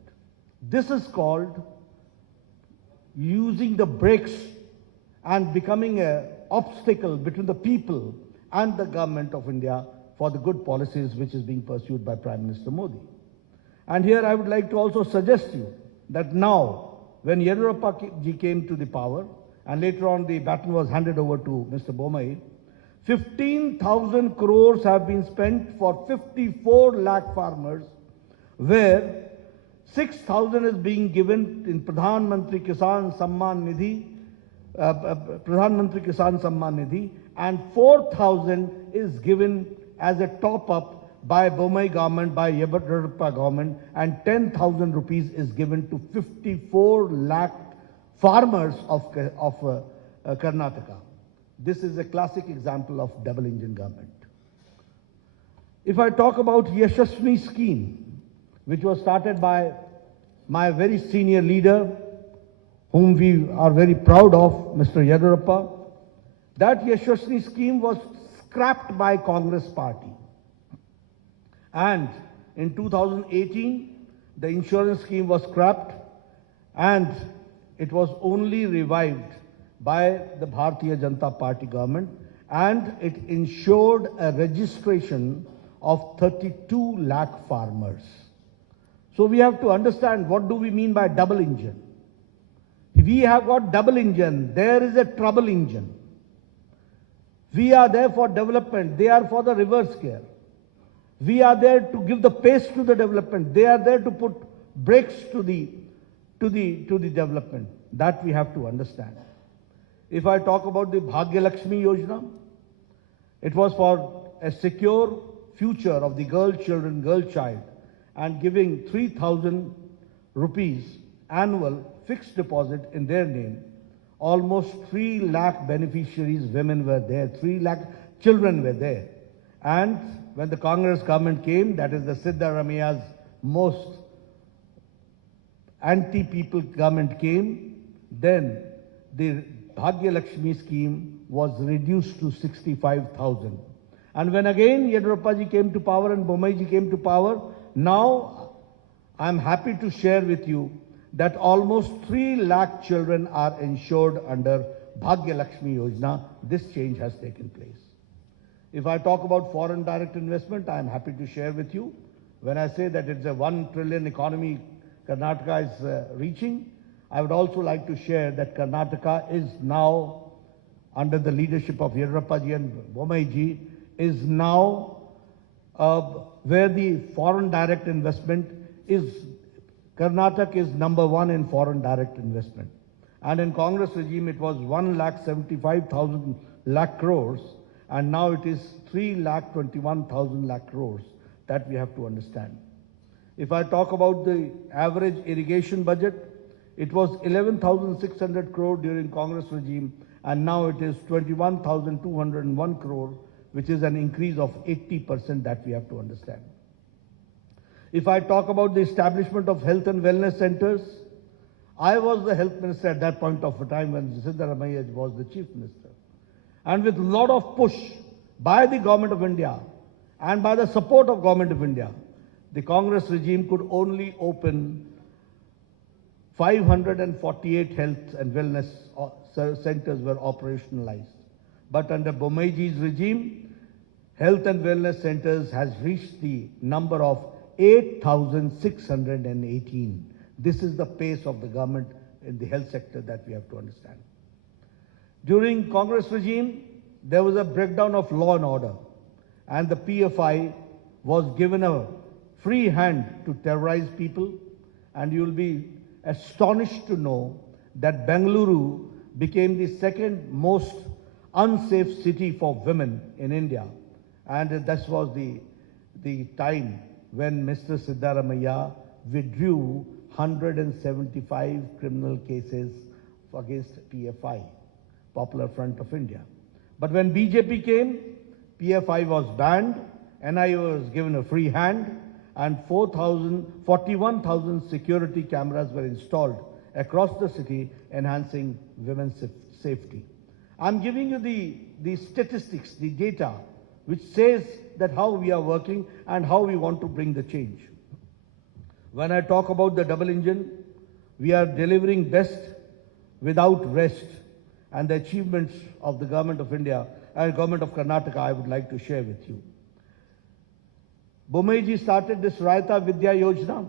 This is called using the brakes and becoming an obstacle between the people and the government of India for the good policies which is being pursued by Prime Minister Modi. And here I would like to also suggest you that now, when Yediyurappa ji came to the power, and later on the baton was handed over to Mr. Bommai, 15,000 crores have been spent for 54 lakh farmers, where 6,000 is being given in Pradhan Mantri Kisan Samman Nidhi, and 4,000 is given as a top-up by Bommai government, by Yediyurappa government, and 10,000 rupees is given to 54 lakh farmers of Karnataka. This is a classic example of double-engine government. If I talk about Yashasvi scheme, which was started by my very senior leader, whom we are very proud of, Mr. Yediyurappa, that Yashasvi scheme was scrapped by Congress party. And in 2018, the insurance scheme was scrapped, and it was only revived by the Bharatiya Janata Party government, and it ensured a registration of 32 lakh farmers. So we have to understand what do we mean by double engine. We have got double engine, there is a trouble engine. We are there for development, they are for the reverse gear. We are there to give the pace to the development, they are there to put brakes to the development. That we have to understand. If I talk about the Bhagya Lakshmi Yojana, It was for a secure future of the girl child, and giving 3,000 rupees annual fixed deposit in their name. Almost 3 lakh beneficiaries, women were there, 3 lakh children were there. And when the Congress government came, that is the Siddaramaia's most anti-people government came, then the Bhagya Lakshmi scheme was reduced to 65,000. And when again Yediyurappa came to power and Bommai came to power, now I am happy to share with you that almost 3 lakh children are insured under Bhagya Lakshmi Yojana. This change has taken place. If I talk about foreign direct investment, I am happy to share with you. When I say that it's a 1 trillion economy Karnataka is reaching, I would also like to share that Karnataka is now, under the leadership of Yediyurappa and Bommai, is now where the foreign direct investment is. Karnataka is number 1 in foreign direct investment. And in Congress regime, it was 1,75,000 lakh crores, and now it is 3,21,000 lakh crores. That we have to understand. If I talk about the average irrigation budget, it was 11,600 crore during Congress regime, and now it is 21,201 crore, which is an increase of 80%. That we have to understand. If I talk about the establishment of health and wellness centers, I was the health minister at that point of time when Siddaramaiah was the chief minister. And with a lot of push by the government of India and by the support of government of India, the Congress regime could only open 548 health and wellness centers were operationalized. But under Bommai's regime, health and wellness centers has reached the number of 8,618. This is the pace of the government in the health sector that we have to understand. During Congress regime, there was a breakdown of law and order, and the PFI was given a free hand to terrorize people, and you will be astonished to know that Bengaluru became the second most unsafe city for women in India. And this was the time when Mr. Siddaramaiah withdrew 175 criminal cases against PFI, Popular Front of India. But when BJP came, PFI was banned, NIA was given a free hand, and 41,000 security cameras were installed across the city, enhancing women's safety. I'm giving you the statistics, the data, which says that how we are working and how we want to bring the change. When I talk about the double engine, we are delivering best without rest, and the achievements of the government of India and government of Karnataka I would like to share with you. Bommai started this Raita Vidya Yojana,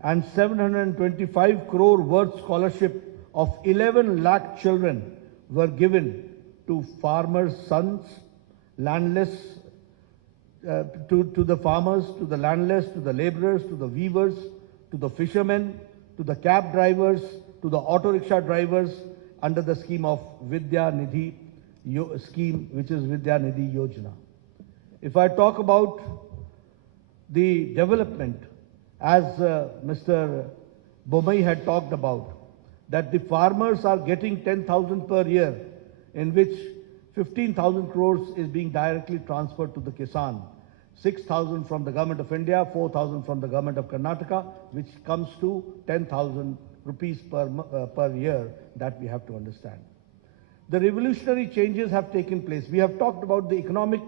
and 725 crore worth scholarship of 11 lakh children were given to farmers' sons, landless, to the farmers, to the landless, to the laborers, to the weavers, to the fishermen, to the cab drivers, to the auto rickshaw drivers, under the scheme of Vidya Nidhi scheme, which is Vidya Nidhi Yojana. If I talk about the development, as Mr. Bommai had talked about, that the farmers are getting 10,000 per year, in which 15,000 crores is being directly transferred to the Kisan, 6,000 from the government of India, 4,000 from the government of Karnataka, which comes to 10,000 rupees per year. That we have to understand. The revolutionary changes have taken place. We have talked about the economic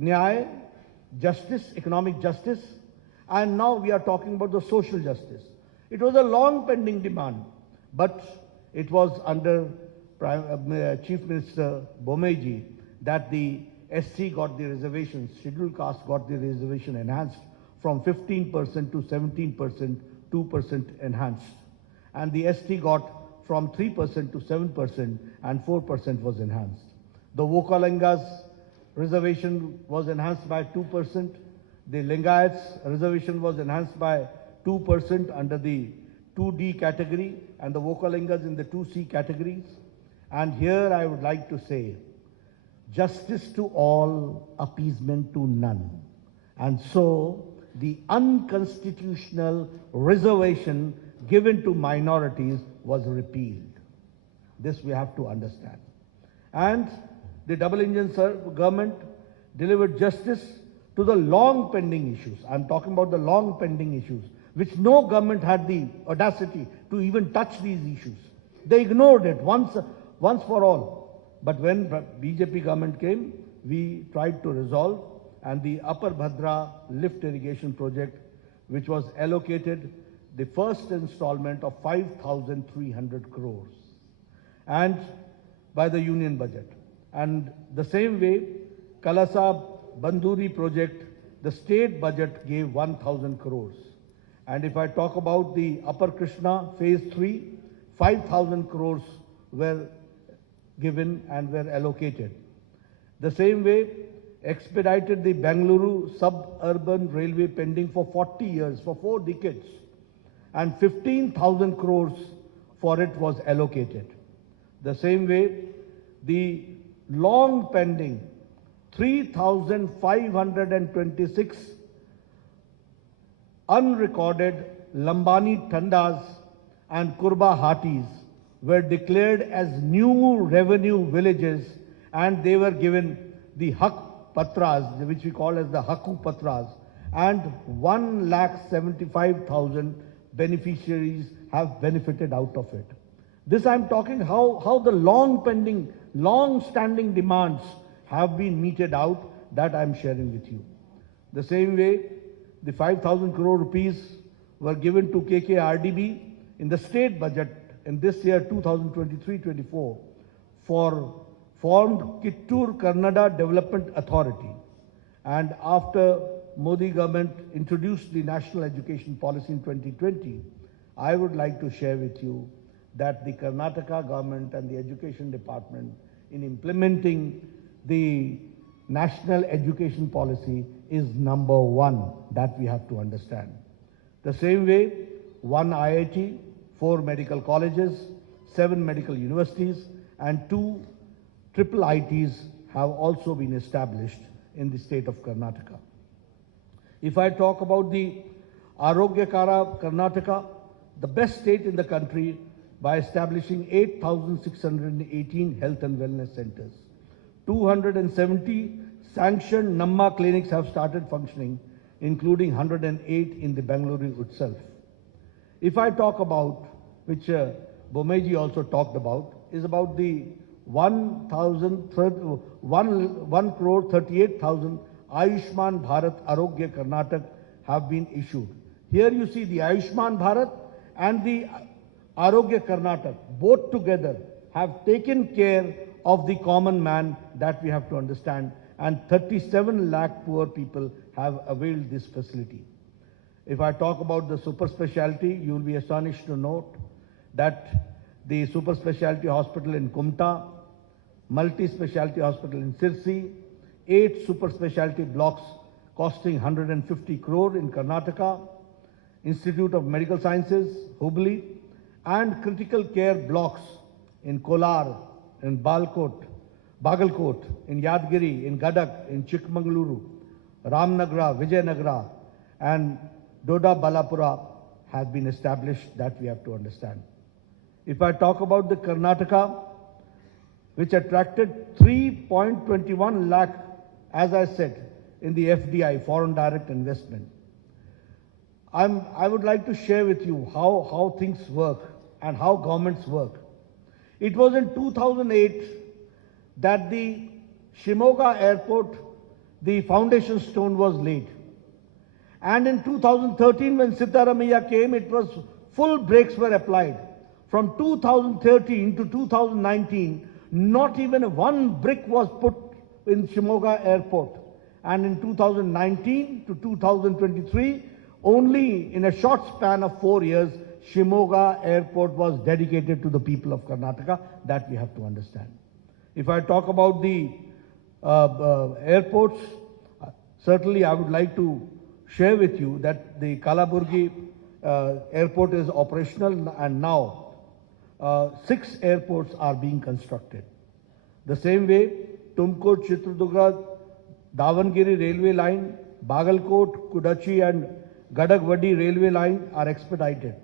nyaya, justice, economic justice, and now we are talking about the social justice. It was a long pending demand, but it was under Chief Minister Bommai that the SC got the reservation, scheduled caste got the reservation enhanced from 15% to 17%, 2% enhanced. And the ST got from 3% to 7%, and 4% was enhanced. The Vokalingas reservation was enhanced by 2%. The Lingayats reservation was enhanced by 2% under the 2D category, and the Vokalingas in the 2C categories. And here I would like to say justice to all, appeasement to none. And so the unconstitutional reservation given to minorities was repealed. This we have to understand. And the double engine government delivered justice to the long pending issues. I'm talking about the long pending issues, which no government had the audacity to even touch these issues. They ignored it once for all. But when BJP government came, we tried to resolve, and the Upper Bhadra lift irrigation project, which was allocated the first installment of 5,300 crores and by the union budget. And the same way, Kalasa Banduri project, the state budget gave 1,000 crores. And if I talk about the Upper Krishna phase 3, 5,000 crores were given and were allocated. The same way, expedited the Bengaluru suburban railway pending for 40 years, for 4 decades, and 15,000 crores for it was allocated. The same way, the long pending 3,526 unrecorded Lambani Tandas and Kurba Hatis were declared as new revenue villages, and they were given the Hak Patras, which we call as the Haku Patras, and 1,75,000 beneficiaries have benefited out of it. This I'm talking how the long pending, long standing demands have been meted out, that I'm sharing with you. The same way, the 5,000 crore rupees were given to KKRDB in the state budget in this year 2023-24 for formed Kittur Kannada Development Authority. And after Modi government introduced the national education policy in 2020, I would like to share with you that the Karnataka government and the education department, in implementing the national education policy, is number one. That we have to understand. The same way, 1 IIT, 4 medical colleges, 7 medical universities, and 2 triple ITs have also been established in the state of Karnataka. If I talk about the Arogyakara Karnataka, the best state in the country, by establishing 8,618 health and wellness centers. 270 sanctioned Namma clinics have started functioning, including 108 in the Bengaluru itself. If I talk about, which Bomeji also talked about, is about the 1,38,000 Ayushman Bharat Arogya Karnataka have been issued. Here you see the Ayushman Bharat and the Arogya Karnataka, both together have taken care of the common man, that we have to understand, and 37 lakh poor people have availed this facility. If I talk about the super specialty, you will be astonished to note that the super specialty hospital in Kumta, multi-specialty hospital in Sirsi, 8 super specialty blocks costing 150 crore in Karnataka, Institute of Medical Sciences, Hubli, and critical care blocks in Kolar, in Bagalkot, in Yadgiri, in Gadak, in Chikmagaluru, Ramnagra, Vijayanagara, and Doda Balapura have been established, that we have to understand. If I talk about the Karnataka, which attracted 3.21 lakh, as I said, in the FDI, foreign direct investment. I would like to share with you how things work and how governments work. It was in 2008 that the Shimoga airport, the foundation stone was laid. And in 2013, when Sitaramaiah came, it was full brakes were applied. From 2013 to 2019, not even one brick was put in Shimoga airport. And in 2019 to 2023, only in a short span of 4 years, Shimoga airport was dedicated to the people of Karnataka, that we have to understand. If I talk about the airports, certainly I would like to share with you that the Kalaburgi airport is operational, and now 6 airports are being constructed. The same way, Tumkur, Chitradurga, Davangere railway line, Bagalkot, Kudachi and Gadagwadi railway line are expedited.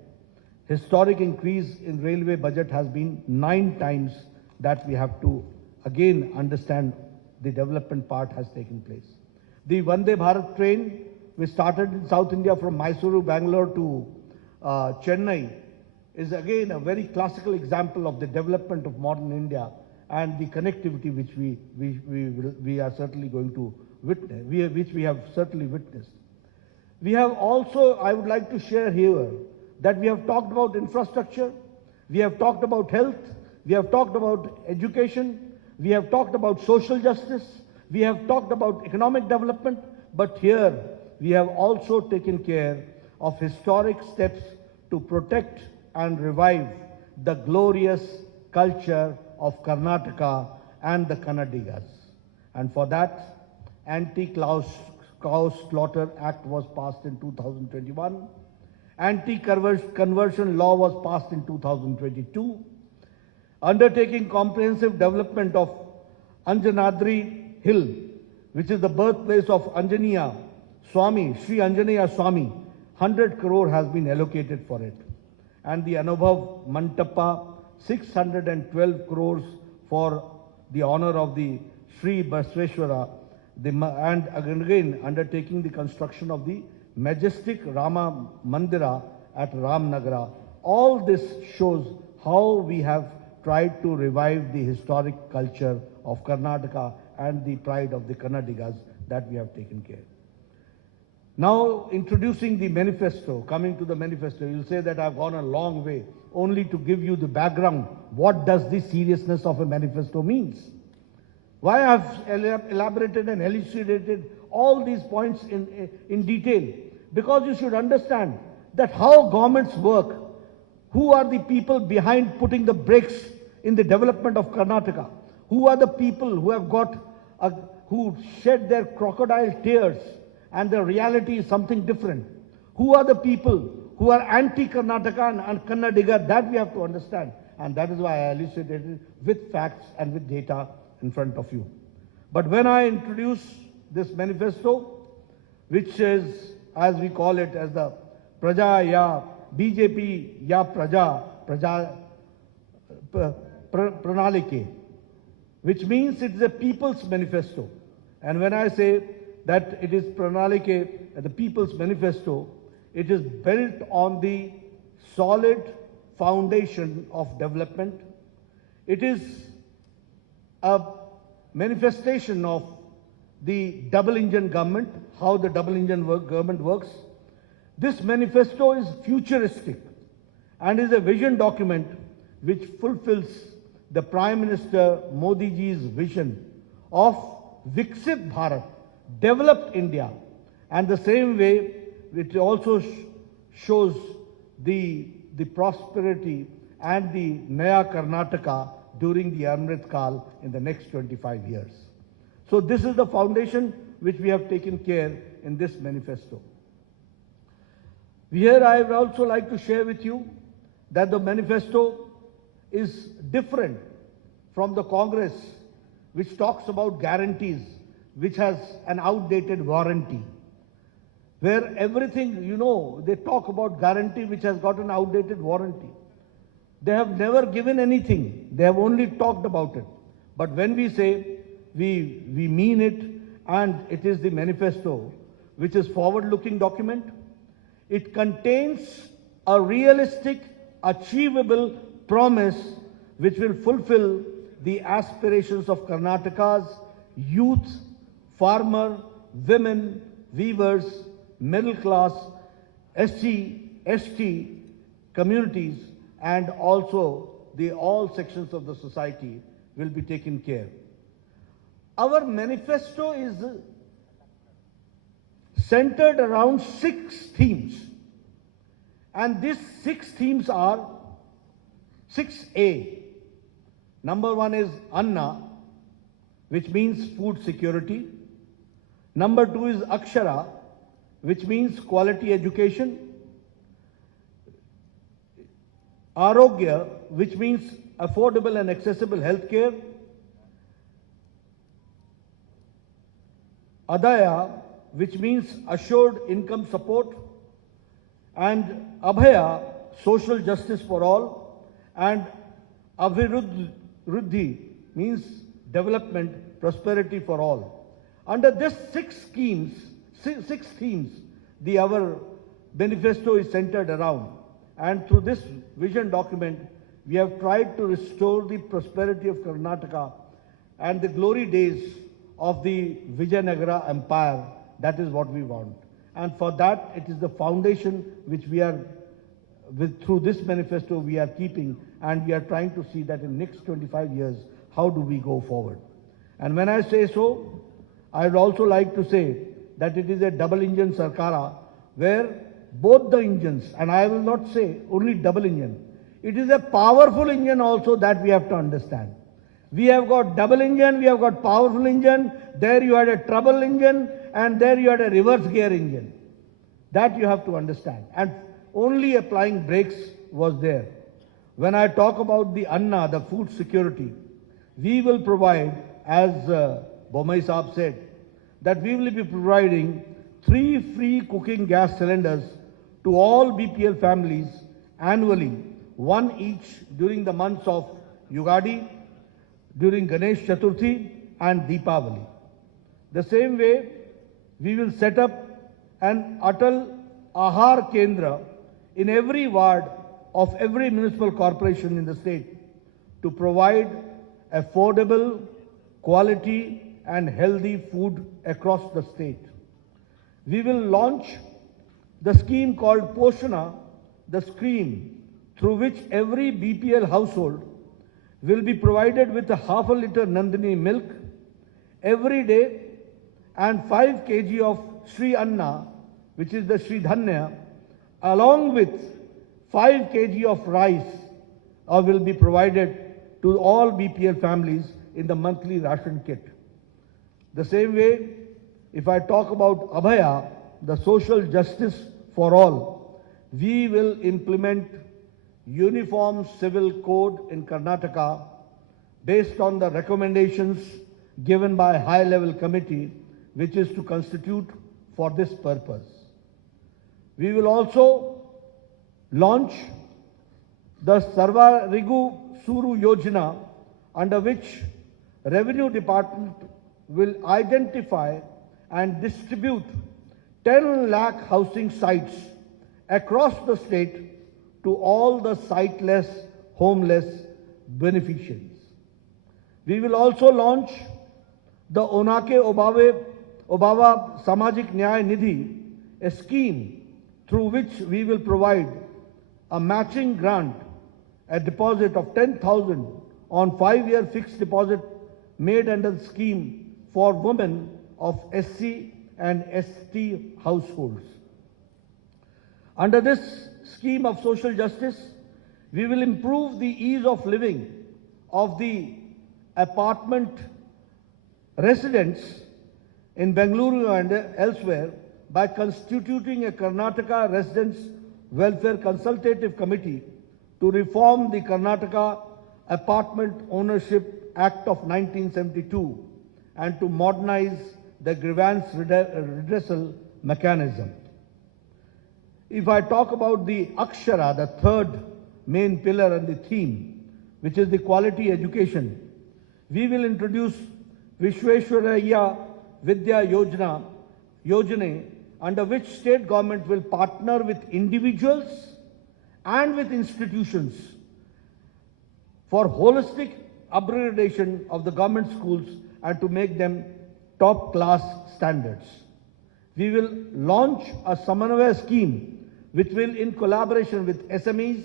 Historic increase in railway budget has been 9 times that we have to again understand the development part has taken place. The Vande Bharat train, which started in South India from Mysuru, Bangalore to Chennai, is again a very classical example of the development of modern India and the connectivity which we are certainly going to witness, which we have certainly witnessed. We have also, I would like to share here, that we have talked about infrastructure, we have talked about health, we have talked about education, we have talked about social justice, we have talked about economic development, but here we have also taken care of historic steps to protect and revive the glorious culture of Karnataka and the Kannadigas. And for that, Anti-Cow Slaughter Act was passed in 2021. Anti-conversion law was passed in 2022. Undertaking comprehensive development of Anjanadri Hill, which is the birthplace of Anjaneya Swami, Sri Anjaneya Swami, 100 crore has been allocated for it. And the Anubhav Mantapa, 612 crores for the honor of the Sri Basveshwara, and again undertaking the construction of the majestic Rama Mandira at Ramnagara. All this shows how we have tried to revive the historic culture of Karnataka and the pride of the Kannadigas that we have taken care. Now introducing the manifesto, coming to the manifesto, you'll say that I've gone a long way only to give you the background. What does the seriousness of a manifesto means? Why I've elaborated and elucidated all these points in detail? Because you should understand that how governments work, who are the people behind putting the brakes in the development of Karnataka, who are the people who have who shed their crocodile tears and the reality is something different. Who are the people who are anti-Karnataka and Kannadiga, that we have to understand. And that is why I elucidated with facts and with data in front of you. But when I introduce this manifesto, which is, as we call it, as the Praja Ya BJP Ya Praja Pranalike, which means it is a people's manifesto. And when I say that it is Pranalike, the people's manifesto, it is built on the solid foundation of development. It is a manifestation of the double-engine government, how the double-engine government works. This manifesto is futuristic and is a vision document which fulfills the Prime Minister Modi ji's vision of Viksit Bharat, developed India, and the same way it also shows the prosperity and the Naya Karnataka during the Amrit Kal in the next 25 years. So this is the foundation which we have taken care in this manifesto. Here I would also like to share with you that the manifesto is different from the Congress, which talks about guarantees, which has an outdated warranty. Where everything, you know, they talk about guarantee which has got an outdated warranty. They have never given anything. They have only talked about it. But when we say we mean it, and it is the manifesto, which is forward-looking document, it contains a realistic, achievable promise which will fulfill the aspirations of Karnataka's youth, farmer, women, weavers, middle class, SC, ST communities, and also all sections of the society will be taken care. Our manifesto is centered around 6 themes. And these 6 themes are 6A. Number 1 is Anna, which means food security. Number 2 is Akshara, which means quality education. Arogya, which means affordable and accessible health care. Adaya, which means assured income support, and Abhaya, social justice for all, and Abhiruddhi means development, prosperity for all. Under this six themes, our manifesto is centered around. And through this vision document, we have tried to restore the prosperity of Karnataka and the glory days of the Vijayanagara Empire. That is what we want. And for that, it is the foundation which we are, through this manifesto, we are keeping, and we are trying to see that in next 25 years, how do we go forward. And when I say so, I would also like to say that it is a double engine Sarkara, where both the engines, and I will not say only double engine, it is a powerful engine also that we have to understand. We have got double engine, we have got powerful engine, there you had a trouble engine, and there you had a reverse gear engine. That you have to understand. And only applying brakes was there. When I talk about the Anna, the food security, we will provide, as Bomai Saab said, that we will be providing 3 free cooking gas cylinders to all BPL families annually, 1 each during the months of Yugadi, during Ganesh Chaturthi and Deepavali. The same way, we will set up an Atal Ahar Kendra in every ward of every municipal corporation in the state to provide affordable, quality and healthy food across the state. We will launch the scheme called Poshana, the scheme through which every BPL household will be provided with a half a liter Nandini milk every day and 5 kg of Sri Anna, which is the Sri Dhanya, along with 5 kg of rice will be provided to all BPL families in the monthly ration kit. The same way, if I talk about Abhaya, the social justice for all, we will implement uniform civil code in Karnataka based on the recommendations given by a high-level committee, which is to constitute for this purpose. We will also launch the Sarva Rigu Suru Yojana, under which Revenue Department will identify and distribute 10 lakh housing sites across the state to all the siteless, homeless beneficiaries. We will also launch the Onake Obava Samajik Nyaya Nidhi, a scheme through which we will provide a matching grant, a deposit of 10,000 on 5-year fixed deposit made under the scheme for women of SC and ST households. Under this scheme of social justice, we will improve the ease of living of the apartment residents in Bengaluru and elsewhere by constituting a Karnataka Residents Welfare Consultative Committee to reform the Karnataka Apartment Ownership Act of 1972 and to modernize the grievance redressal mechanism. If I talk about the Akshara, the third main pillar and the theme, which is the quality education, we will introduce Vishweshwaraya Vidya Yojana, under which state government will partner with individuals and with institutions for holistic upgradation of the government schools and to make them top class standards. We will launch a Samanvaya scheme which will, in collaboration with SMEs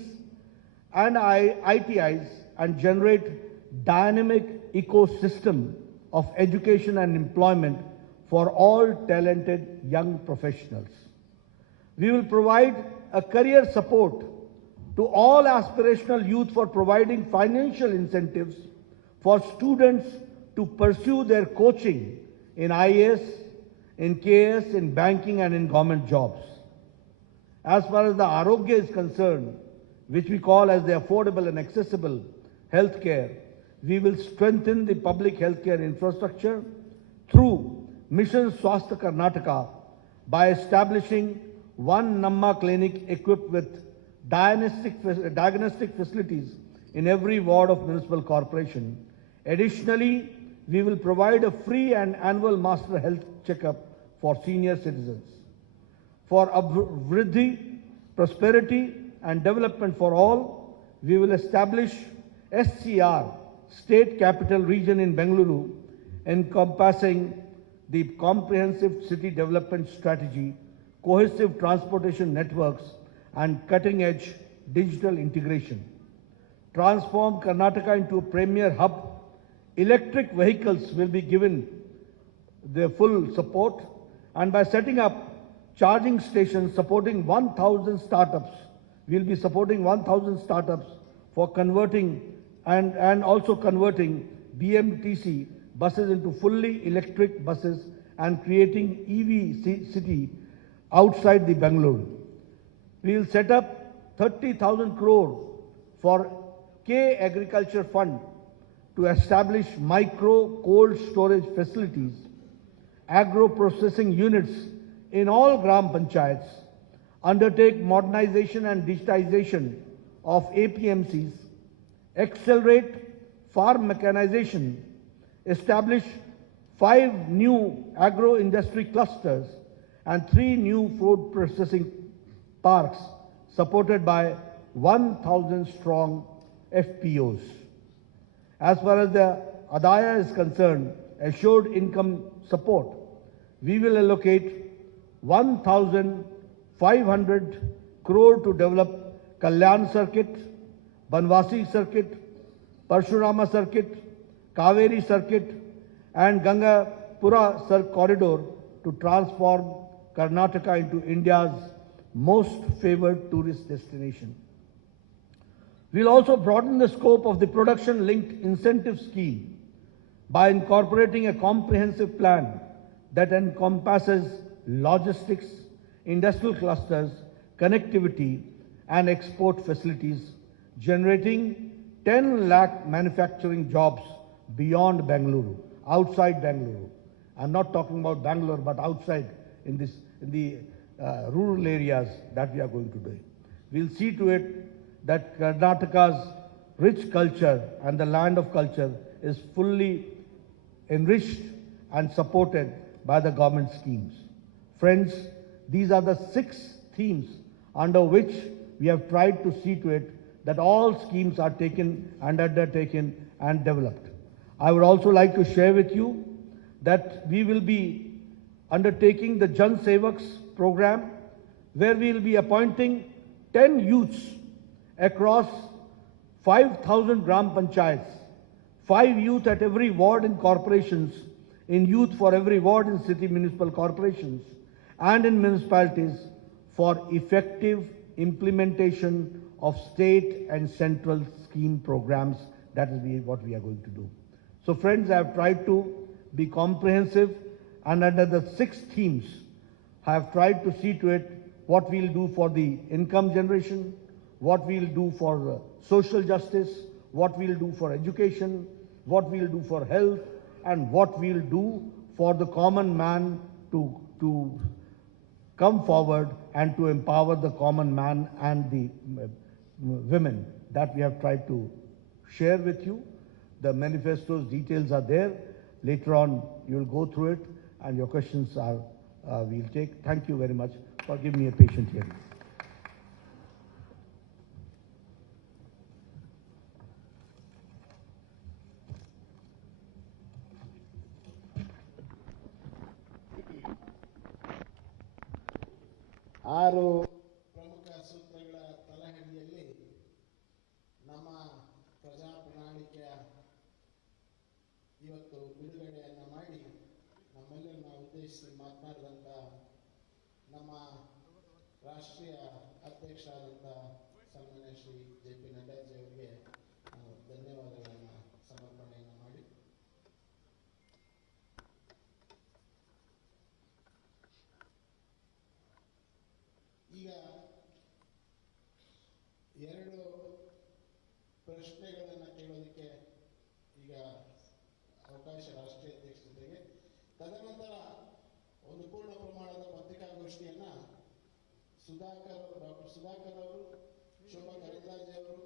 and ITIs, and generate dynamic ecosystem of education and employment for all talented young professionals. We will provide a career support to all aspirational youth for providing financial incentives for students to pursue their coaching in IAS, in KS, in banking and in government jobs. As far as the Arogya is concerned, which we call as the affordable and accessible healthcare, we will strengthen the public healthcare infrastructure through Mission Swasthya Karnataka by establishing one Namma clinic equipped with diagnostic facilities in every ward of municipal corporation. Additionally, we will provide a free and annual master health checkup for senior citizens. For Vriddhi, prosperity and development for all, we will establish SCR, State Capital Region in Bengaluru, encompassing the comprehensive city development strategy, cohesive transportation networks, and cutting-edge digital integration. Transform Karnataka into a premier hub. Electric vehicles will be given their full support, and by setting up charging stations supporting 1,000 startups, we will be supporting 1,000 startups for converting and also converting BMTC buses into fully electric buses and creating EV city outside the Bangalore. We will set up 30,000 crore for K Agriculture Fund to establish micro cold storage facilities, agro processing units in all gram panchayats, undertake modernization and digitization of APMCs, accelerate farm mechanization, establish 5 new agro-industry clusters and 3 new food processing parks supported by 1,000 strong FPOs. As far as the Adaya is concerned, assured income support, we will allocate 1,500 crore to develop Kalyan Circuit, Banwasi Circuit, Parshurama Circuit, Kaveri Circuit, and Gangapura corridor to transform Karnataka into India's most favored tourist destination. We'll also broaden the scope of the production-linked incentive scheme by incorporating a comprehensive plan that encompasses logistics, industrial clusters, connectivity, and export facilities, generating 10 lakh manufacturing jobs beyond Bengaluru, outside Bengaluru. I'm not talking about Bangalore, but outside in the rural areas that we are going to do. We'll see to it that Karnataka's rich culture and the land of culture is fully enriched and supported by the government schemes. Friends, these are the 6 themes under which we have tried to see to it that all schemes are taken and undertaken and developed. I would also like to share with you that we will be undertaking the Jan Sevaks program, where we will be appointing 10 youths across 5,000 gram panchayats, 5 youth at every ward in corporations, in youth for every ward in city municipal corporations, and in municipalities for effective implementation of state and central scheme programs. That is what we are going to do. So friends, I have tried to be comprehensive, and under the 6 themes, I have tried to see to it what we will do for the income generation, what we will do for social justice, what we will do for education, what we will do for health, and what we will do for the common man to come forward and to empower the common man and the women. That we have tried to share with you. The manifesto's details are there. Later on, you will go through it, and your questions are we'll take. Thank you very much for giving me a patient hearing. ಆರು ಪ್ರಮುಖ ಸೂತ್ರಗಳ ತಲಹದಿಯಲ್ಲಿ ನಮ್ಮ ಪ್ರಜಾ ಪ್ರಣಾಳಿಕೆಯ ಇವತ್ತು ಬಿಡುಗಡೆಯನ್ನು ಮಾಡಿ ನಮ್ಮೆಲ್ಲರನ್ನ ಉದ್ದೇಶಿಸಿ ಮಾತನಾಡಿದಂಥ ನಮ್ಮ ರಾಷ್ಟ್ರೀಯ ಅಧ್ಯಕ್ಷರಾದಂಥ ಸನ್ಮಾನ್ಯ ಶ್ರೀ JP ನಡ್ಡಾಜಿ ಅವರಿಗೆ ನಾವು ಧನ್ಯವಾದಗಳನ್ನು ಸಮರ್ಪಣೆಯನ್ನು ಮಾಡಿ ಈಗ 2 ಪ್ರಶ್ನೆಗಳನ್ನು ಕೇಳೋದಕ್ಕೆ ಈಗ ಅವಕಾಶ ರಾಷ್ಟ್ರೀಯ ಅಧ್ಯಕ್ಷರಿಗೆ ತದನಂತರ ಒಂದು ಪೂರ್ಣ ಪ್ರಮಾಣದ ಪತ್ರಿಕಾಗೋಷ್ಠಿಯನ್ನು ಡಾಕ್ಟರ್ ಸುಧಾಕರ್ ಅವರು, ಶೋಭಾ ಕರಂದ್ಲಾಜೆ ಅವರು,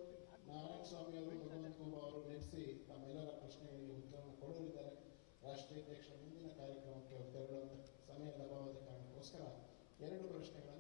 ನಾರಾಯಣ ಸ್ವಾಮಿ ಅವರು, ಭಗವಂತ ಖೂಬಾ ಅವರು ನಡೆಸಿ ತಮ್ಮೆಲ್ಲರ ಪ್ರಶ್ನೆಗಳಿಗೆ ಉತ್ತರವನ್ನು ಕೊಡಲಿದ್ದಾರೆ. ರಾಷ್ಟ್ರೀಯ ಅಧ್ಯಕ್ಷರ ಮುಂದಿನ ಕಾರ್ಯಕ್ರಮಕ್ಕೆ ತೆರಳುವಂಥ ಸಮಯದ ಅಭಾವದ ಕಾರಣಕ್ಕೋಸ್ಕರ 2 ಪ್ರಶ್ನೆಗಳನ್ನು